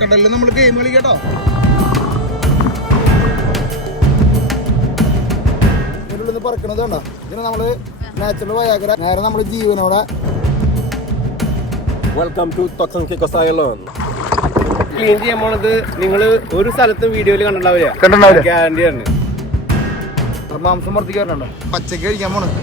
കടലിൽ നമ്മൾ ഗെയിം കളിക്കട്ടോ. ഇതിനുള്ളിൽ പറക്കണത് കണ്ടോ, ഇതിന് നമ്മള് നാച്ചുറൽ വയാഗ്ര നേരെ നമ്മള് ജീവനോടെ. Welcome to Turks and Caicos island. Clean ചെയ്യാൻ പോണത് നിങ്ങൾ ഒരു സ്ഥലത്തും വീഡിയോയിൽ കണ്ടിട്ടുണ്ടാവില്ല. ഗ്യാരണ്ടി ആണ്. മാംസം പുറത്തേക്ക് വരണോ, പച്ചക്ക് കഴിക്കാൻ പോണത്.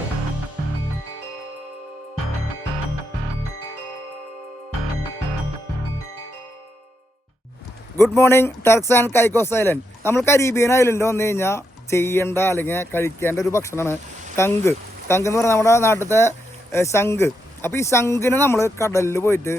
Good morning Turks and Caicos island. നമ്മൾ കരീബിയൻ ഐലൻഡ് വന്നു കഴിഞ്ഞാൽ ചെയ്യേണ്ട അല്ലെങ്കിൽ കഴിക്കേണ്ട ഒരു ഭക്ഷണമാണ് കങ്ക്. കങ്ക് എന്ന് പറഞ്ഞാൽ നമ്മുടെ നാട്ടിലത്തെ ശംഖ്. അപ്പോൾ ഈ ശംഖിനെ നമ്മൾ കടലിൽ പോയിട്ട്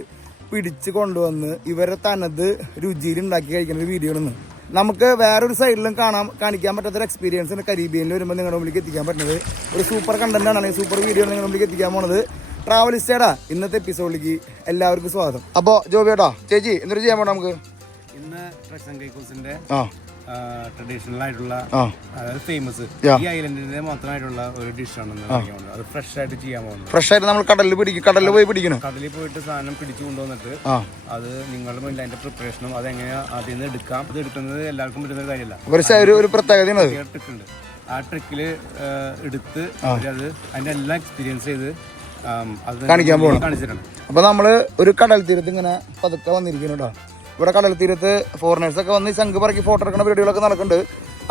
പിടിച്ച് കൊണ്ടുവന്ന് ഇവരെ തനത് രുചിയിൽ ഉണ്ടാക്കി കഴിക്കുന്ന ഒരു വീഡിയോ ആണ്. നമുക്ക് വേറൊരു സൈഡിലും കാണിക്കാൻ പറ്റാത്തൊരു എക്സ്പീരിയൻസ് കരീബിയനിൽ വരുമ്പോൾ നിങ്ങളുടെ മുമ്പിലേക്ക് എത്തിക്കാൻ പറ്റുന്നത് ഒരു സൂപ്പർ കണ്ടന്റ് ആണ്. സൂപ്പർ വീഡിയോ നിങ്ങളുടെ മുമ്പിലേക്ക് എത്തിക്കാൻ പോണത് ട്രാവലിസ്റ്റേടാ. ഇന്നത്തെ എപ്പിസോഡിലേക്ക് എല്ലാവർക്കും സ്വാഗതം. അപ്പോൾ ജോബിയേട്ടാ, ചേച്ചി എന്തൊരു ചെയ്യാൻ പോണം നമുക്ക് ഇന്ന് ടർക്സ് ആൻഡ് കൈക്കോസിന്റെ ട്രഡീഷണൽ ആയിട്ടുള്ള, അതായത് ഫേമസ് ഈ ഐലൻഡിന്റെ മാത്രമായിട്ടുള്ള ഒരു ഡിഷാണ് അത് ഫ്രഷ് ആയിട്ട് ചെയ്യാൻ പോകുന്നത്. ഫ്രഷ് ആയിട്ട് നമ്മൾ കടലിൽ പോയി പിടിക്കണം. കടലിൽ പോയിട്ട് സാധനം പിടിച്ചു കൊണ്ടുവന്നിട്ട് അത് നിങ്ങളുടെ മുന്നിൽ അതിന്റെ പ്രിപ്പറേഷനും അതെങ്ങനെയാ ആദ്യം നിന്ന് എടുക്കാം. അത് എടുക്കുന്നത് എല്ലാവർക്കും പറ്റുന്ന കാര്യമല്ല. ഒരു പ്രത്യേകത ട്രിക്ക് ഉണ്ട്. ആ ട്രിക്കില് എടുത്ത് അത് അതിന്റെ എല്ലാം എക്സ്പീരിയൻസ് ചെയ്ത് അത് കാണിക്കാൻ പോകണം, കാണിച്ചിട്ടുണ്ട്. അപ്പൊ നമ്മള് ഒരു കടൽ തീരത്ത് ഇങ്ങനെ പതുക്കെ വന്നിരിക്കുന്നുണ്ടോ. ഇവിടെ കടൽ തീരത്ത് ഫോറിനേഴ്സൊക്കെ വന്ന് ശംഖ് പറക്കി ഫോട്ടോ എടുക്കുന്ന പരിപാടികളൊക്കെ നടക്കുന്നുണ്ട്.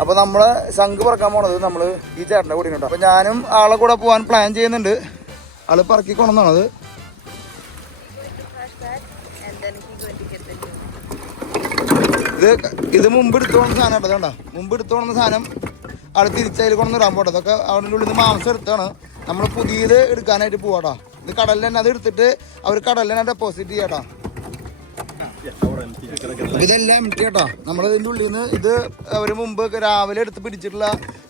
അപ്പോൾ നമ്മളെ ശംഖ് പറക്കാൻ പോണത് നമ്മൾ ഈ ചേട്ടൻ്റെ കൂടെ കേട്ടോ. അപ്പോൾ ഞാനും ആളെ കൂടെ പോകാൻ പ്ലാൻ ചെയ്യുന്നുണ്ട്. ആള് പറക്കി കൊണ്ടുവന്നാണത്. ഇത് മുമ്പ് എടുത്തോളുന്ന സാധനം കേട്ടോ. വേണ്ട, മുമ്പ് എടുത്തോളുന്ന സാധനം ആൾ തിരിച്ചതിൽ കൊണ്ടുവന്നിടാൻ പോട്ടെ. അതൊക്കെ അവിടെ ഉള്ളിൽ നിന്ന് മാംസം എടുത്താണ്. നമ്മൾ പുതിയത് എടുക്കാനായിട്ട് പോവാട്ടോ. ഇത് കടലിൽ തന്നെ അത് എടുത്തിട്ട് അവർ കടലിൽ തന്നെ ഡെപ്പോസിറ്റ് ചെയ്യാട്ടോ. ഇതെല്ലാം എംറ്റി കേട്ടോ. നമ്മളിതിൻ്റെ ഉള്ളിൽ നിന്ന് ഇത് അവർ മുമ്പ് രാവിലെ എടുത്ത് പിടിച്ചിട്ടുള്ള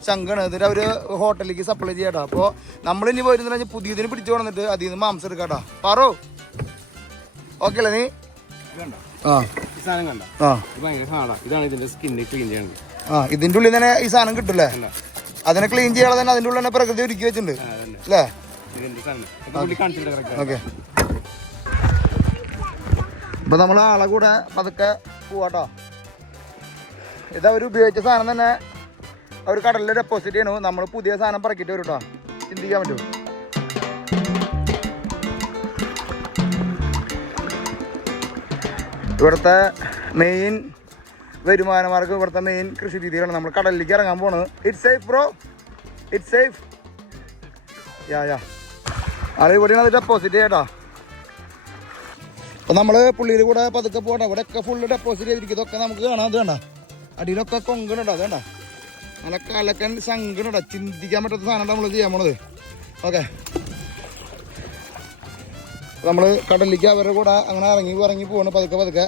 ശംഖാണ്. ഇതിട്ട് അവർ ഹോട്ടലിലേക്ക് സപ്ലൈ ചെയ്യാട്ടോ. അപ്പോൾ നമ്മളിനി പോയിരുന്നില്ല പുതിയതിന് പിടിച്ചു കൊണ്ടിട്ട് അതിൽ നിന്ന് മാംസം എടുക്കാട്ടോ. പാറോ ഓക്കെ അല്ലേ നീ? ഇതിന്റെ ഉള്ളിൽ തന്നെ ഈ സാധനം കിട്ടില്ലേ? അതിനെ ക്ലീൻ ചെയ്യാതെ തന്നെ അതിന്റെ ഉള്ളിൽ തന്നെ പ്രകൃതി ഒരുക്കി വെച്ചിട്ടുണ്ട് അല്ലേ? ഓക്കെ, ഇപ്പൊ നമ്മൾ ആളെ കൂടെ പതുക്കെ പോവാട്ടോ. ഇത് അവർ ഉപയോഗിച്ച സാധനം തന്നെ അവർ കടലിൽ ഡെപ്പോസിറ്റ് ചെയ്യണു. നമ്മൾ പുതിയ സാധനം പറക്കിട്ട് വരും കേട്ടോ. ചിന്തിക്കാൻ പറ്റുമോ? ഇവിടുത്തെ മെയിൻ വരുമാനമാർഗം, ഇവിടുത്തെ മെയിൻ കൃഷി രീതികളാണ്. നമ്മൾ കടലിലേക്ക് ഇറങ്ങാൻ പോണത്. It's safe bro, it's safe. യാ ആളെ ഇവിടെയാണ് അത് ഡെപ്പോസിറ്റ് ചെയ്യട്ടോ. അപ്പോൾ നമ്മൾ പുള്ളിയിൽ കൂടെ പതുക്കെ പോകണം. ഇവിടെയൊക്കെ ഫുള്ള് ഡെപ്പോസിറ്റ് ചെയ്തിരിക്കും. ഇതൊക്കെ നമുക്ക് കാണാം. അത് വേണ്ട, അടിയിലൊക്കെ കൊങ്കണുണ്ടോ, അത് വേണ്ട, നല്ല കലക്കൻ ശങ്കണുണ്ടോ. ചിന്തിക്കാൻ പറ്റാത്ത സാധനം നമ്മൾ ചെയ്യാൻ പോണത്. ഓക്കെ, നമ്മൾ കടലിലേക്ക് അവരുടെ കൂടെ അങ്ങനെ ഇറങ്ങി പോകണം പതുക്കെ.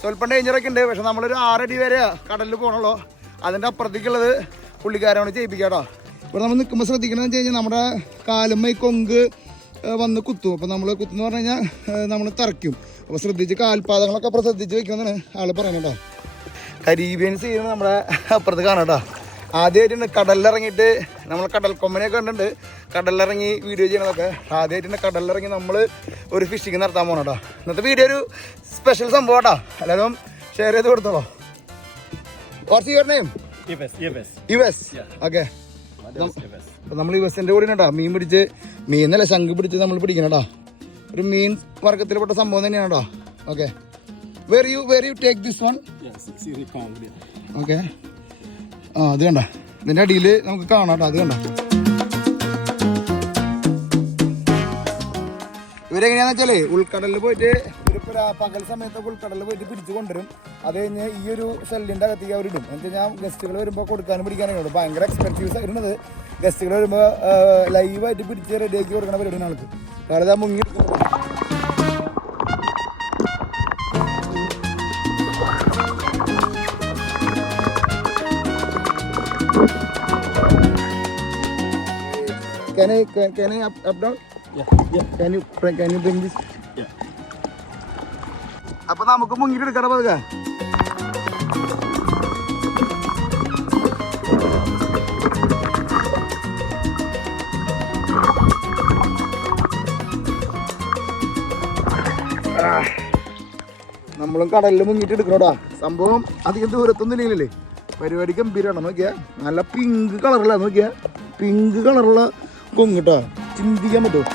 സ്വല്പം ഡേഞ്ചറൊക്കെ ഉണ്ട്. പക്ഷെ നമ്മളൊരു 6 അടി വരെ കടലിൽ പോകണല്ലോ. അതിൻ്റെ അപ്പുറത്തേക്കുള്ളത് പുള്ളിക്കാരോട് ചെയ്യിപ്പിക്കാം കേട്ടോ. ഇവിടെ നമ്മൾ നിൽക്കുമ്പോൾ ശ്രദ്ധിക്കണമെന്ന് വെച്ച് കഴിഞ്ഞാൽ നമ്മുടെ കാലുമ്മ ഈ കൊങ്ക് വന്ന് കുത്തും. അപ്പോൾ നമ്മൾ കുത്തുന്ന് പറഞ്ഞു കഴിഞ്ഞാൽ നമ്മൾ തറയ്ക്കും. അപ്പോൾ ശ്രദ്ധിച്ച് കാൽപാദങ്ങളൊക്കെ അപ്പുറം ശ്രദ്ധിച്ച് വെക്കണമെന്നാണ് ആൾ പറയുന്നത് കേട്ടോ. കരീബിയൻ സീൻ നമ്മുടെ അപ്പുറത്ത് കാണാം കേട്ടോ. ആദ്യമായിട്ടുണ്ട് കടലിലിറങ്ങിയിട്ട് നമ്മൾ കടൽ കൊമ്പനെയൊക്കെ കണ്ടിട്ടുണ്ട്, കടലിലിറങ്ങി വീഡിയോ ചെയ്യണതൊക്കെ. ആദ്യമായിട്ടുണ്ട് കടലിലിറങ്ങി നമ്മൾ ഒരു ഫിഷിങ് നടത്താൻ പോകണം കേട്ടോ. ഇന്നത്തെ വീഡിയോ ഒരു സ്പെഷ്യൽ സംഭവം കേട്ടോ. എല്ലാവരും ഷെയർ ചെയ്ത് കൊടുത്തോളൂ. What's your name? യുവസ്. ഓക്കെ, നമ്മൾ യുവസിൻ്റെ കൂടെ കേട്ടോ മീൻ പിടിച്ച്, മീനല്ല ശംഖ് പിടിച്ച് നമ്മൾ പിടിക്കണം കേട്ടോ. ഒരു മീൻ വർഗത്തിൽപ്പെട്ട സംഭവം തന്നെയാണ് കേട്ടോ. Okay, where you take this one? Okay, അത് കണ്ട ഇതിൻ്റെ അടിയിൽ നമുക്ക് കാണാം കേട്ടോ. അത് കണ്ട ഇവരെങ്ങനെയാന്ന് വെച്ചാല് ഉൾക്കടലിൽ പോയിട്ട് ഒരു പകൽ സമയത്തൊക്കെ ഉൾക്കടലിൽ പോയിട്ട് പിടിച്ച് കൊണ്ടുവരും. അത് കഴിഞ്ഞ് ഈ ഒരു ഷെല്ലിൻ്റെ അകത്തേക്ക് അവരിടും. എന്ന് വെച്ച് കഴിഞ്ഞാൽ ഗസ്റ്റുകൾ വരുമ്പോൾ കൊടുക്കാനും പിടിക്കാനൊക്കെ ഭയങ്കര എക്സ്പെൻസീവ്സ് ആയിരുന്നത്. ഗസ്റ്റുകൾ വരുമ്പോൾ ലൈവായിട്ട് പിടിച്ച് റെഡിയാക്കി കൊടുക്കുന്ന പരിപാടിയാണ് ആൾക്ക്. കാരണം അത് മുങ്ങി Can I up down? Yeah. Can you bring this? Yeah. അപ്പോൾ നമുക്ക് മുങ്ങിട്ട് എടുക്കണം പതുക്കെ. നമ്മളും കടലിൽ മുങ്ങിട്ട് എടുക്കണോടാ. സംഭവം അധികം ദൂരത്തൊന്നും ഇല്ലെങ്കിലേ പരിപാടി ഗംഭീരമാണ്. നോക്കിയാ നല്ല പിങ്ക് കളറുള്ള, നോക്കിയാ പിങ്ക് കളറുള്ള കൊങ്ങിട്ടാ, ചിന്തിക്കാൻ പറ്റുമോ?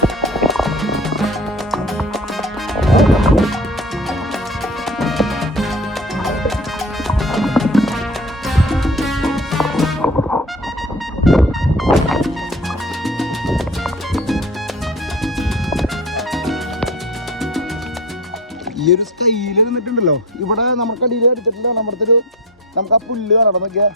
ഈ ഒരു സ്കൈയിൽ നിന്നിട്ടുണ്ടല്ലോ, ഇവിടെ നമുക്ക് അടിയിൽ അടിച്ചിട്ടില്ല. നമ്മുടെ നമുക്ക് ആ പുല്ല് കാണാം. നോക്കിയാ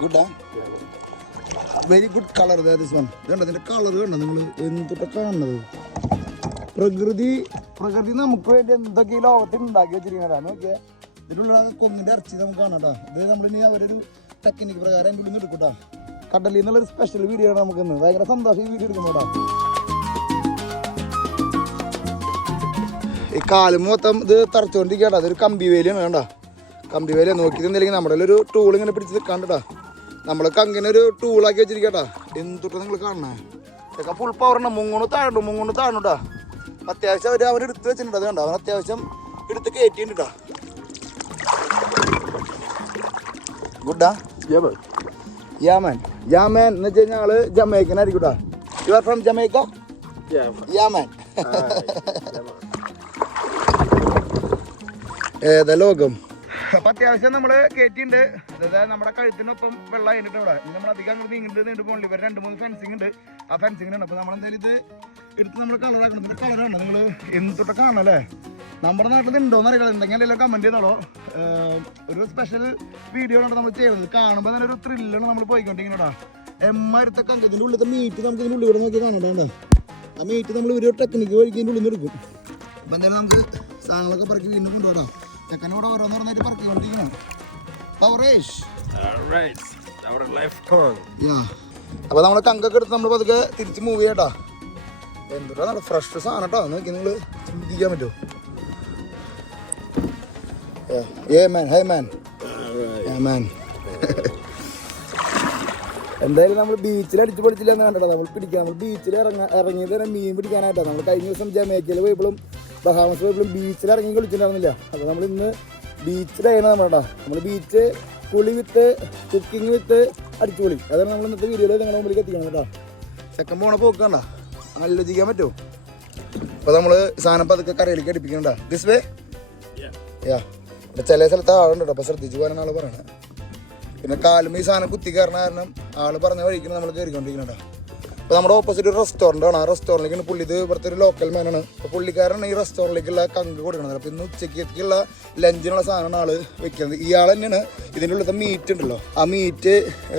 ഗുഡാ, very good colour. This one കണ്ടോ, ഇതിന്റെ കളർ കണ്ടോ നിങ്ങൾ? എന്തൊക്കെ കാണുന്നത്? പ്രകൃതി നമുക്ക് വേണ്ടി എന്തൊക്കെ ലോകത്തിൽ ഉണ്ടാക്കി വെച്ചിരിക്കുന്നതാണ്. നോക്കിയാൽ ഇതിലുള്ള കൊങ്ങിന്റെ ഇറച്ചി നമുക്ക് കാണാം കേട്ടോ. ഇത് നമ്മളിനി അവരൊരു ടെക്നിക്ക് പ്രകാരം അതിൻ്റെ ഉള്ളിൽ നിന്ന് എടുക്കൂട്ടാ. കടലിൽ നിന്നുള്ളൊരു സ്പെഷ്യൽ വീഡിയോ ആണ് നമുക്ക് ഇന്ന്. ഭയങ്കര സന്തോഷം ഈ വീഡിയോ എടുക്കുന്നോടാ. ഈ കാലും മൊത്തം ഇത് തറച്ചുകൊണ്ടിരിക്കട്ടാ. അതൊരു കമ്പി വേലിയാണ് വേണ്ട, കമ്പി വേല നോക്കി തന്നില്ലെങ്കിൽ നമ്മുടെ ഒരു ടൂൾ ഇങ്ങനെ പിടിച്ച് നിൽക്കാണ്ടട്ടാ. നമ്മളൊക്കെ അങ്ങനെ ഒരു ടൂളാക്കി വെച്ചിരിക്കട്ടാ. എന്തൊക്കെ നിങ്ങൾ കാണണേ, ഇതൊക്കെ ഫുൾ പവറാണ്. മുങ്ങോണ്ട് താഴണുട്ടാ. അത്യാവശ്യം അവർ എടുത്ത് വെച്ചിട്ടുണ്ട്. അത് കണ്ടോ, അവൻ അത്യാവശ്യം എടുത്ത് കയറ്റിണ്ടാ. ഗുഡാ, യാമാൻ എന്ന് വെച്ച് കഴിഞ്ഞാൽ ആള് ജമൈക്കനായിരിക്കൂട്ടാ. You are from Jamaica? Yeah man. ഏതാ ലോകം. അപ്പൊ അത്യാവശ്യം നമ്മള് കയറ്റിണ്ട്. അതായത് നമ്മുടെ കഴുത്തിനൊപ്പം വെള്ളം കഴിഞ്ഞിട്ട് ഇവിടെ നമ്മൾ അധികം അങ്ങോട്ട് നീങ്ങിട്ട് പോകണില്ല. ഇവർ 2-3 ഫെൻസിങ് ഉണ്ട്. ആ ഫെൻസിങ്ങിനാണ്. അപ്പൊ നമ്മളെന്തായാലും ഇത് എടുത്ത് നമ്മൾ കളറാക്കണം. ഇതിന്റെ കളറാണ് നിങ്ങൾ എന്തൊക്കെ കാണല്ലേ. നമ്മുടെ നാട്ടിൽ ഉണ്ടോന്ന് അറിയില്ല. എന്തെങ്കിലും എല്ലാം കമന്റ് ചെയ്തോളോ. ഒരു സ്പെഷ്യൽ വീഡിയോ ആണ് നമ്മൾ ചെയ്യുന്നത്. കാണുമ്പോൾ തന്നെ ഒരു ത്രില്ലാണ് നമ്മൾ പോയിക്കൊണ്ടിരിക്കണോടാ. എമ്മാരത്തൊക്കെ ഇതിൻ്റെ ഉള്ളിലത്തെ മീറ്റ് നമുക്ക് ഇതിൻ്റെ ഉള്ളിൽ ഇവിടെ നോക്കി കാണണ്ടേ. ആ മീറ്റ് നമ്മൾ ഒരു ടെക്നിക്ക് വഴിക്ക് ഇതിൻ്റെ ഉള്ളിൽ നിന്ന് എടുക്കും. അപ്പം എന്തായാലും നമുക്ക് സാധനങ്ങളൊക്കെ പറക്കി വീണ്ടും കൊണ്ടുപോകാം. ചെക്കനോടെ ഓരോന്നോരോന്നായിട്ട് പറക്കിക്കൊണ്ടിരിക്കണം. അപ്പൊ നമ്മളെ കങ്കൊക്കെ എടുത്ത് നമ്മൾ പതുക്കെ തിരിച്ച് മൂവ് ചെയ്യാട്ടാ. എന്തുട്ടാ നല്ല ഫ്രഷ് സാധനം കേട്ടോ. നോക്കി നിങ്ങൾ ചിന്തിക്കാൻ പറ്റുമോ? എന്തായാലും നമ്മൾ ബീച്ചിൽ അടിച്ചു പൊളിച്ചില്ല എന്ന് കണ്ടോ. നമ്മൾ പിടിക്കാം. നമ്മൾ ബീച്ചിൽ ഇറങ്ങിയത് തന്നെ മീൻ പിടിക്കാനായിട്ടാ. നമ്മൾ കഴിഞ്ഞ ദിവസം ജമൈക്കയിൽ പോയപ്പോഴും ബഹാമസ് പോയപ്പോഴും ബീച്ചിൽ ഇറങ്ങി കളിച്ചിട്ടുണ്ടായിരുന്നില്ല. അപ്പോൾ നമ്മൾ ഇന്ന് ബീച്ചിലായിരുന്നു നമ്മളുണ്ടാ. നമ്മൾ ബീച്ച് കുളി വിത്ത് കുക്കിംഗ് വിത്ത് അടിച്ചുപൊളി. അതാണ് നമ്മൾ ഇന്നത്തെ വീഡിയോയിൽ നിങ്ങളുടെ മുമ്പിലേക്ക് എത്തിക്കണം കേട്ടോ. സെക്കൻഡ് പോണ പോക്കണ്ട, ആലോചിക്കാൻ പറ്റുമോ? അപ്പോൾ നമ്മൾ സാധനം പതുക്കെ കരയിലേക്ക് അടുപ്പിക്കണ്ട. ദിസ് വേ യാ. ചില സ്ഥലത്ത് ആളുണ്ട് കേട്ടോ. അപ്പോൾ ശ്രദ്ധിച്ചു പോകാനാണ് ആൾ പറയണത്. പിന്നെ കാലും ഈ സാധനം കുത്തി കയറണ കാരണം ആൾ പറഞ്ഞ വഴിക്ക് നമ്മൾ കയറിക്കൊണ്ടിരിക്കണ. അപ്പോൾ നമ്മുടെ ഓപ്പോസിറ്റ് ഒരു റെസ്റ്റോറൻ്റ് ആണ്. ആ റെസ്റ്റോറൻറ്റിലേക്കാണ് പുള്ളി. ഇത് ഇവിടുത്തെ ഒരു ലോക്കൽ മാനാണ്. അപ്പോൾ പുള്ളിക്കാരനാണ് ഈ റെസ്റ്റോറൻറ്റിലേക്കുള്ള കങ്ക് കൊടുക്കുന്നത്. അപ്പോൾ ഇന്ന് ഉച്ചയ്ക്കുള്ള ലഞ്ചിനുള്ള സാധനമാണ് ആൾ വെക്കുന്നത്. ഇയാൾ തന്നെയാണ് ഇതിൻ്റെ ഉള്ളത്തെ മീറ്റ് ഉണ്ടല്ലോ, ആ മീറ്റ്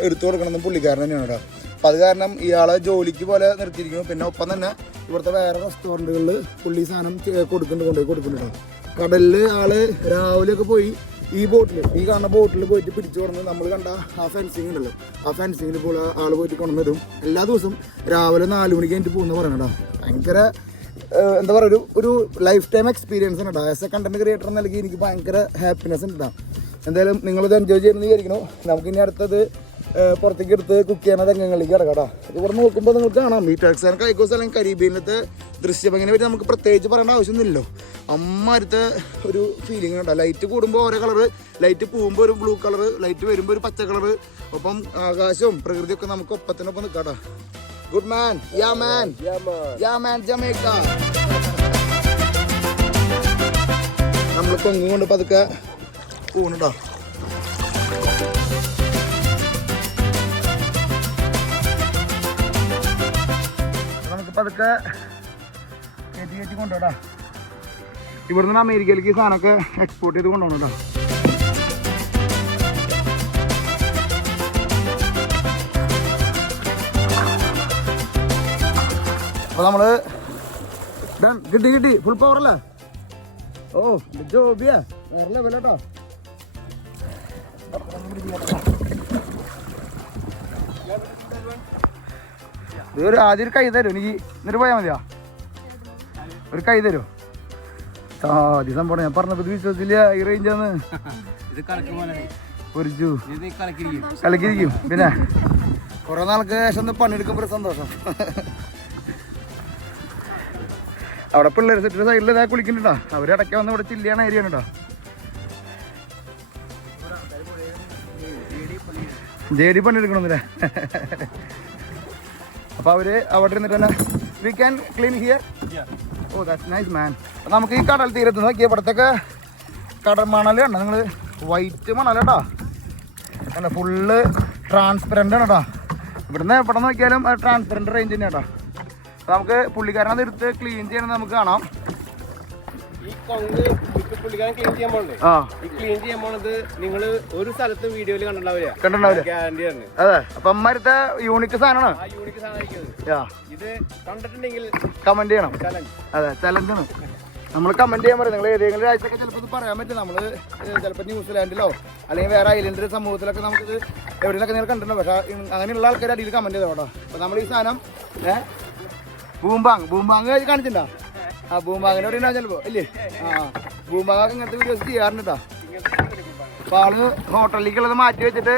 എടുത്തു കൊടുക്കണമെന്ന് പുള്ളിക്കാരൻ തന്നെയാണ് കേട്ടോ. അപ്പോൾ അത് കാരണം ഇയാളെ ജോലിക്ക് പോലെ നിർത്തിയിരിക്കുന്നു. പിന്നെ ഒപ്പം തന്നെ ഇവിടുത്തെ വേറെ റെസ്റ്റോറൻറ്റുകളിൽ പുള്ളി സാധനം കൊണ്ടുപോയി കൊടുക്കുന്നുണ്ടോ. കടലിൽ ആൾ രാവിലെയൊക്കെ പോയി ഈ ബോട്ടിൽ, ഈ കാണുന്ന ബോട്ടിൽ പോയിട്ട് പിടിച്ചു കൊടുന്ന് നമ്മൾ കണ്ട ആ ഫെൻസിങ് ഉണ്ടല്ലോ, ആ ഫെൻസിങ്ങിൽ പോലെ ആൾ പോയിട്ട് കൊണ്ടുവന്നതും എല്ലാ ദിവസവും രാവിലെ 4 മണിക്ക് കഴിഞ്ഞിട്ട് പോകുന്ന പറയണടാ. ഭയങ്കര എന്താ പറയുക, ഒരു ലൈഫ് ടൈം എക്സ്പീരിയൻസ് ഉണ്ട്. ആസ് എ കണ്ടന്റ് ക്രിയേറ്റർ എന്ന നിലയ്ക്ക് എനിക്ക് ഭയങ്കര ഹാപ്പിനെസ് ഉണ്ടാകും. എന്തായാലും നിങ്ങളിത് എൻജോയ് ചെയ്യുന്നത് വിചാരിക്കണോ. നമുക്കിനി അടുത്തത് പുറത്തേക്ക് എടുത്ത് കുക്ക് ചെയ്യുന്ന രംഗങ്ങളിലേക്ക് കിടക്കാട്ടോ. ഇവിടെ നോക്കുമ്പോൾ നിങ്ങൾക്ക് കാണാം ഈ ടർക്സ് ആൻഡ് കൈക്കോസ് അല്ലെങ്കിൽ കരീബിയനിലത്തെ ദൃശ്യഭംഗിനെ പറ്റി നമുക്ക് പ്രത്യേകിച്ച് പറയേണ്ട ആവശ്യമൊന്നുമില്ലല്ലോ. അമ്മാരത്തെ ഒരു ഫീലിംഗ് ഉണ്ടോ. ലൈറ്റ് കൂടുമ്പോൾ ഓരോ കളറ്, ലൈറ്റ് പോകുമ്പോൾ ഒരു ബ്ലൂ കളറ്, ലൈറ്റ് വരുമ്പോൾ ഒരു പച്ച കളറ്, ഒപ്പം ആകാശവും പ്രകൃതിയൊക്കെ നമുക്ക് ഒപ്പത്തിനൊപ്പം നിൽക്കാട്ടോ. ഗുഡ് മാൻ, യാ മാൻ, യാ മാൻ ജമൈക്ക. നമ്മൾ കൊങ്ങും കൊണ്ട് പതുക്കെ പോകുന്നുണ്ടോ. നമുക്ക് പതുക്കെ കയറ്റി കൊണ്ടുപോടാ. ഇവിടുന്ന് അമേരിക്കയിലേക്ക് ഈ സാധനമൊക്കെ എക്സ്പോർട്ട് ചെയ്ത് കൊണ്ടുപോകണം കേട്ടോ. അപ്പോൾ നമ്മൾ കിട്ടി ഫുൾ പവർ അല്ലേ. ഓ ജോബിയാ വേറെ ലെവലോട്ടോ. ആദ്യം ഒരു കൈ തരും എനിക്ക്, എന്നിട്ട് പോയാൽ മതിയാ. ഒരു കൈ തരുമോ? സാധ്യ സംഭവം ഞാൻ പറഞ്ഞപ്പോ വിശ്വസിച്ചില്ല ഈ റേഞ്ചാന്ന്. ഇത് കലക്കുമോനെ പൊരിച്ചു ഇത് കലക്കിരിക്കും. കളിക്കിരിക്കും. പിന്നെ കുറെ നാൾക്ക് ശേഷം ഒന്ന് പണിയെടുക്കുമ്പോ ഒരു സന്തോഷം. അവിടെ പിള്ളേർ സെറ്റിന്റെ സൈഡിൽ ഇതാ കുളിക്കുന്നുണ്ടോ. അവര് ഇടയ്ക്ക് വന്ന് ഇവിടെ ചില്ലിയാണ് ഏരിയ ആണ് കേട്ടോ. ജേഡി പണിയെടുക്കണമെന്നില്ലേ. അപ്പൊ അവര് അവിടെ ഇരുന്നിട്ട് തന്നെ we can clean here. Oh that's nice man. നമുക്ക് ഈ കടൽ തീരത്ത് നോക്കിയാൽ ഇവിടത്തൊക്കെ കടൽ മണൽ കണ്ടോ നിങ്ങൾ, വൈറ്റ് മണൽ കേട്ടോ. അല്ല ഫുള്ള് ട്രാൻസ്പെറൻ്റ് ആണ് കേട്ടോ. ഇവിടുന്ന് എവിടെ നോക്കിയാലും ട്രാൻസ്പെറൻ്റ് റേഞ്ച് തന്നെ കേട്ടോ. നമുക്ക് പുള്ളിക്കാരനത് എടുത്ത് ക്ലീൻ ചെയ്യണം നമുക്ക് കാണാം. ഈ കൊങ്ക് പുള്ളിക്കാരൻ ക്ലീൻ ചെയ്യാൻ പോകണ്ടേ? ഈ ക്ലീൻ ചെയ്യാൻ പോണത് നിങ്ങൾ ഒരു സ്ഥലത്ത് വീഡിയോയിൽ കണ്ടിട്ടുണ്ടാവില്ല. ഗ്യാരണ്ടിയാണ്. അതെ. അപ്പൊ അമ്മരത്തെ യൂണിക്ക് സാധനമാണ്. ആ യൂണിക്ക് സാധനം ഇത് കണ്ടിട്ടുണ്ടെങ്കിൽ കമന്റ് ചെയ്യണം. ചലഞ്ച്. അതെ, ചലഞ്ചാണ്. നമ്മൾ കമന്റ് ചെയ്യാൻ പറയും. നിങ്ങൾ ഏതെങ്കിലും രാജ്യത്തൊക്കെ ചിലപ്പോൾ ഇത് പറയാൻ പറ്റും. നമ്മൾ ചിലപ്പോൾ ന്യൂസിലാൻഡിലോ അല്ലെങ്കിൽ വേറെ ഐലൻഡ് സമൂഹത്തിലൊക്കെ നമുക്കിത് എവിടെയൊക്കെ നിങ്ങൾ കണ്ടിട്ടുണ്ടോ. പക്ഷേ അങ്ങനെയുള്ള ആൾക്കാർ അടിയിൽ കമന്റ് ചെയ്തോ കേട്ടോ. അപ്പൊ നമ്മൾ ഈ സാധനം ബൂംബാങ് കാണിച്ചിട്ടുണ്ടോ? ആ ബൂംബാങ്ങിനോട് ഉണ്ടാവും ചിലപ്പോ ഇല്ലേ. ബൂംബാങ് ഇങ്ങനത്തെ വീഡിയോസ് ചെയ്യാറുണ്ട് കേട്ടോ. അപ്പൊ ആള് ഹോട്ടലിലേക്കുള്ളത് മാറ്റി വെച്ചിട്ട്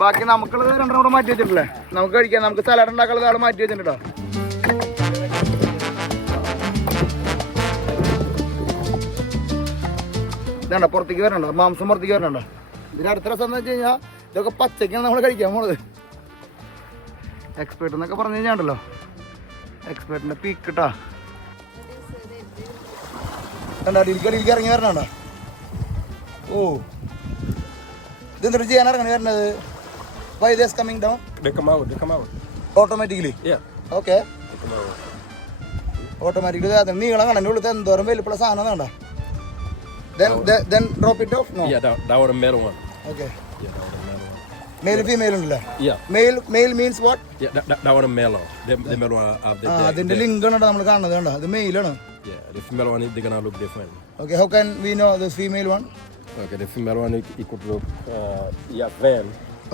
ബാക്കി നമുക്കുള്ളത് രണ്ടെണ്ണം കൂടെ മാറ്റി വെച്ചിട്ടില്ലേ, നമുക്ക് കഴിക്കാം. നമുക്ക് സലാഡ് ഉണ്ടാക്കാനുള്ളത് ആൾ മാറ്റി വെച്ചിട്ടുണ്ട് കേട്ടോ. ഇതാണ്ട പുറത്തേക്ക് വരണുണ്ടോ, മാംസം പുറത്തേക്ക് വരണുണ്ടോ. ഇതിന് അടുത്ത രസം എന്ന് വെച്ച് കഴിഞ്ഞാൽ ഇതൊക്കെ പച്ചക്കാണ് നമ്മൾ കഴിക്കാൻ പോണത്. എക്സ്പേർട്ട് എന്നൊക്കെ പറഞ്ഞു കഴിഞ്ഞാൽ ഉണ്ടല്ലോ, എക്സ്പേർട്ടിന്റെ പീക്ക് കേട്ടാ. അടിയിലേക്ക് ഇറങ്ങി വരണുണ്ടോ. ഓ ഇതെന്തൊരു ചെയ്യാൻ ഇറങ്ങി വരണത്. Why this coming down? They come out. Automatically? Yeah. Okay. Automatically. അത് നീളം കണ്ട ഉള്ളത് എന്തോരം വലിപ്പുള്ള സാധനം വേണ്ട. Then drop it off? No. Yeah, that was the male one. Okay. Yeah, that was the male one. Male female ഉണ്ടല്ലേ? Yeah. Male means what? Yeah, that was the male one. The male one of the അതിന്റെ ലിംഗാണ് നമ്മൾ കാണുന്നത് കണ്ടോ. അത് മെയിലാണ്. Yeah, the female one they're gonna look different. Okay, how can we know the female one? Okay, the female one it could look van.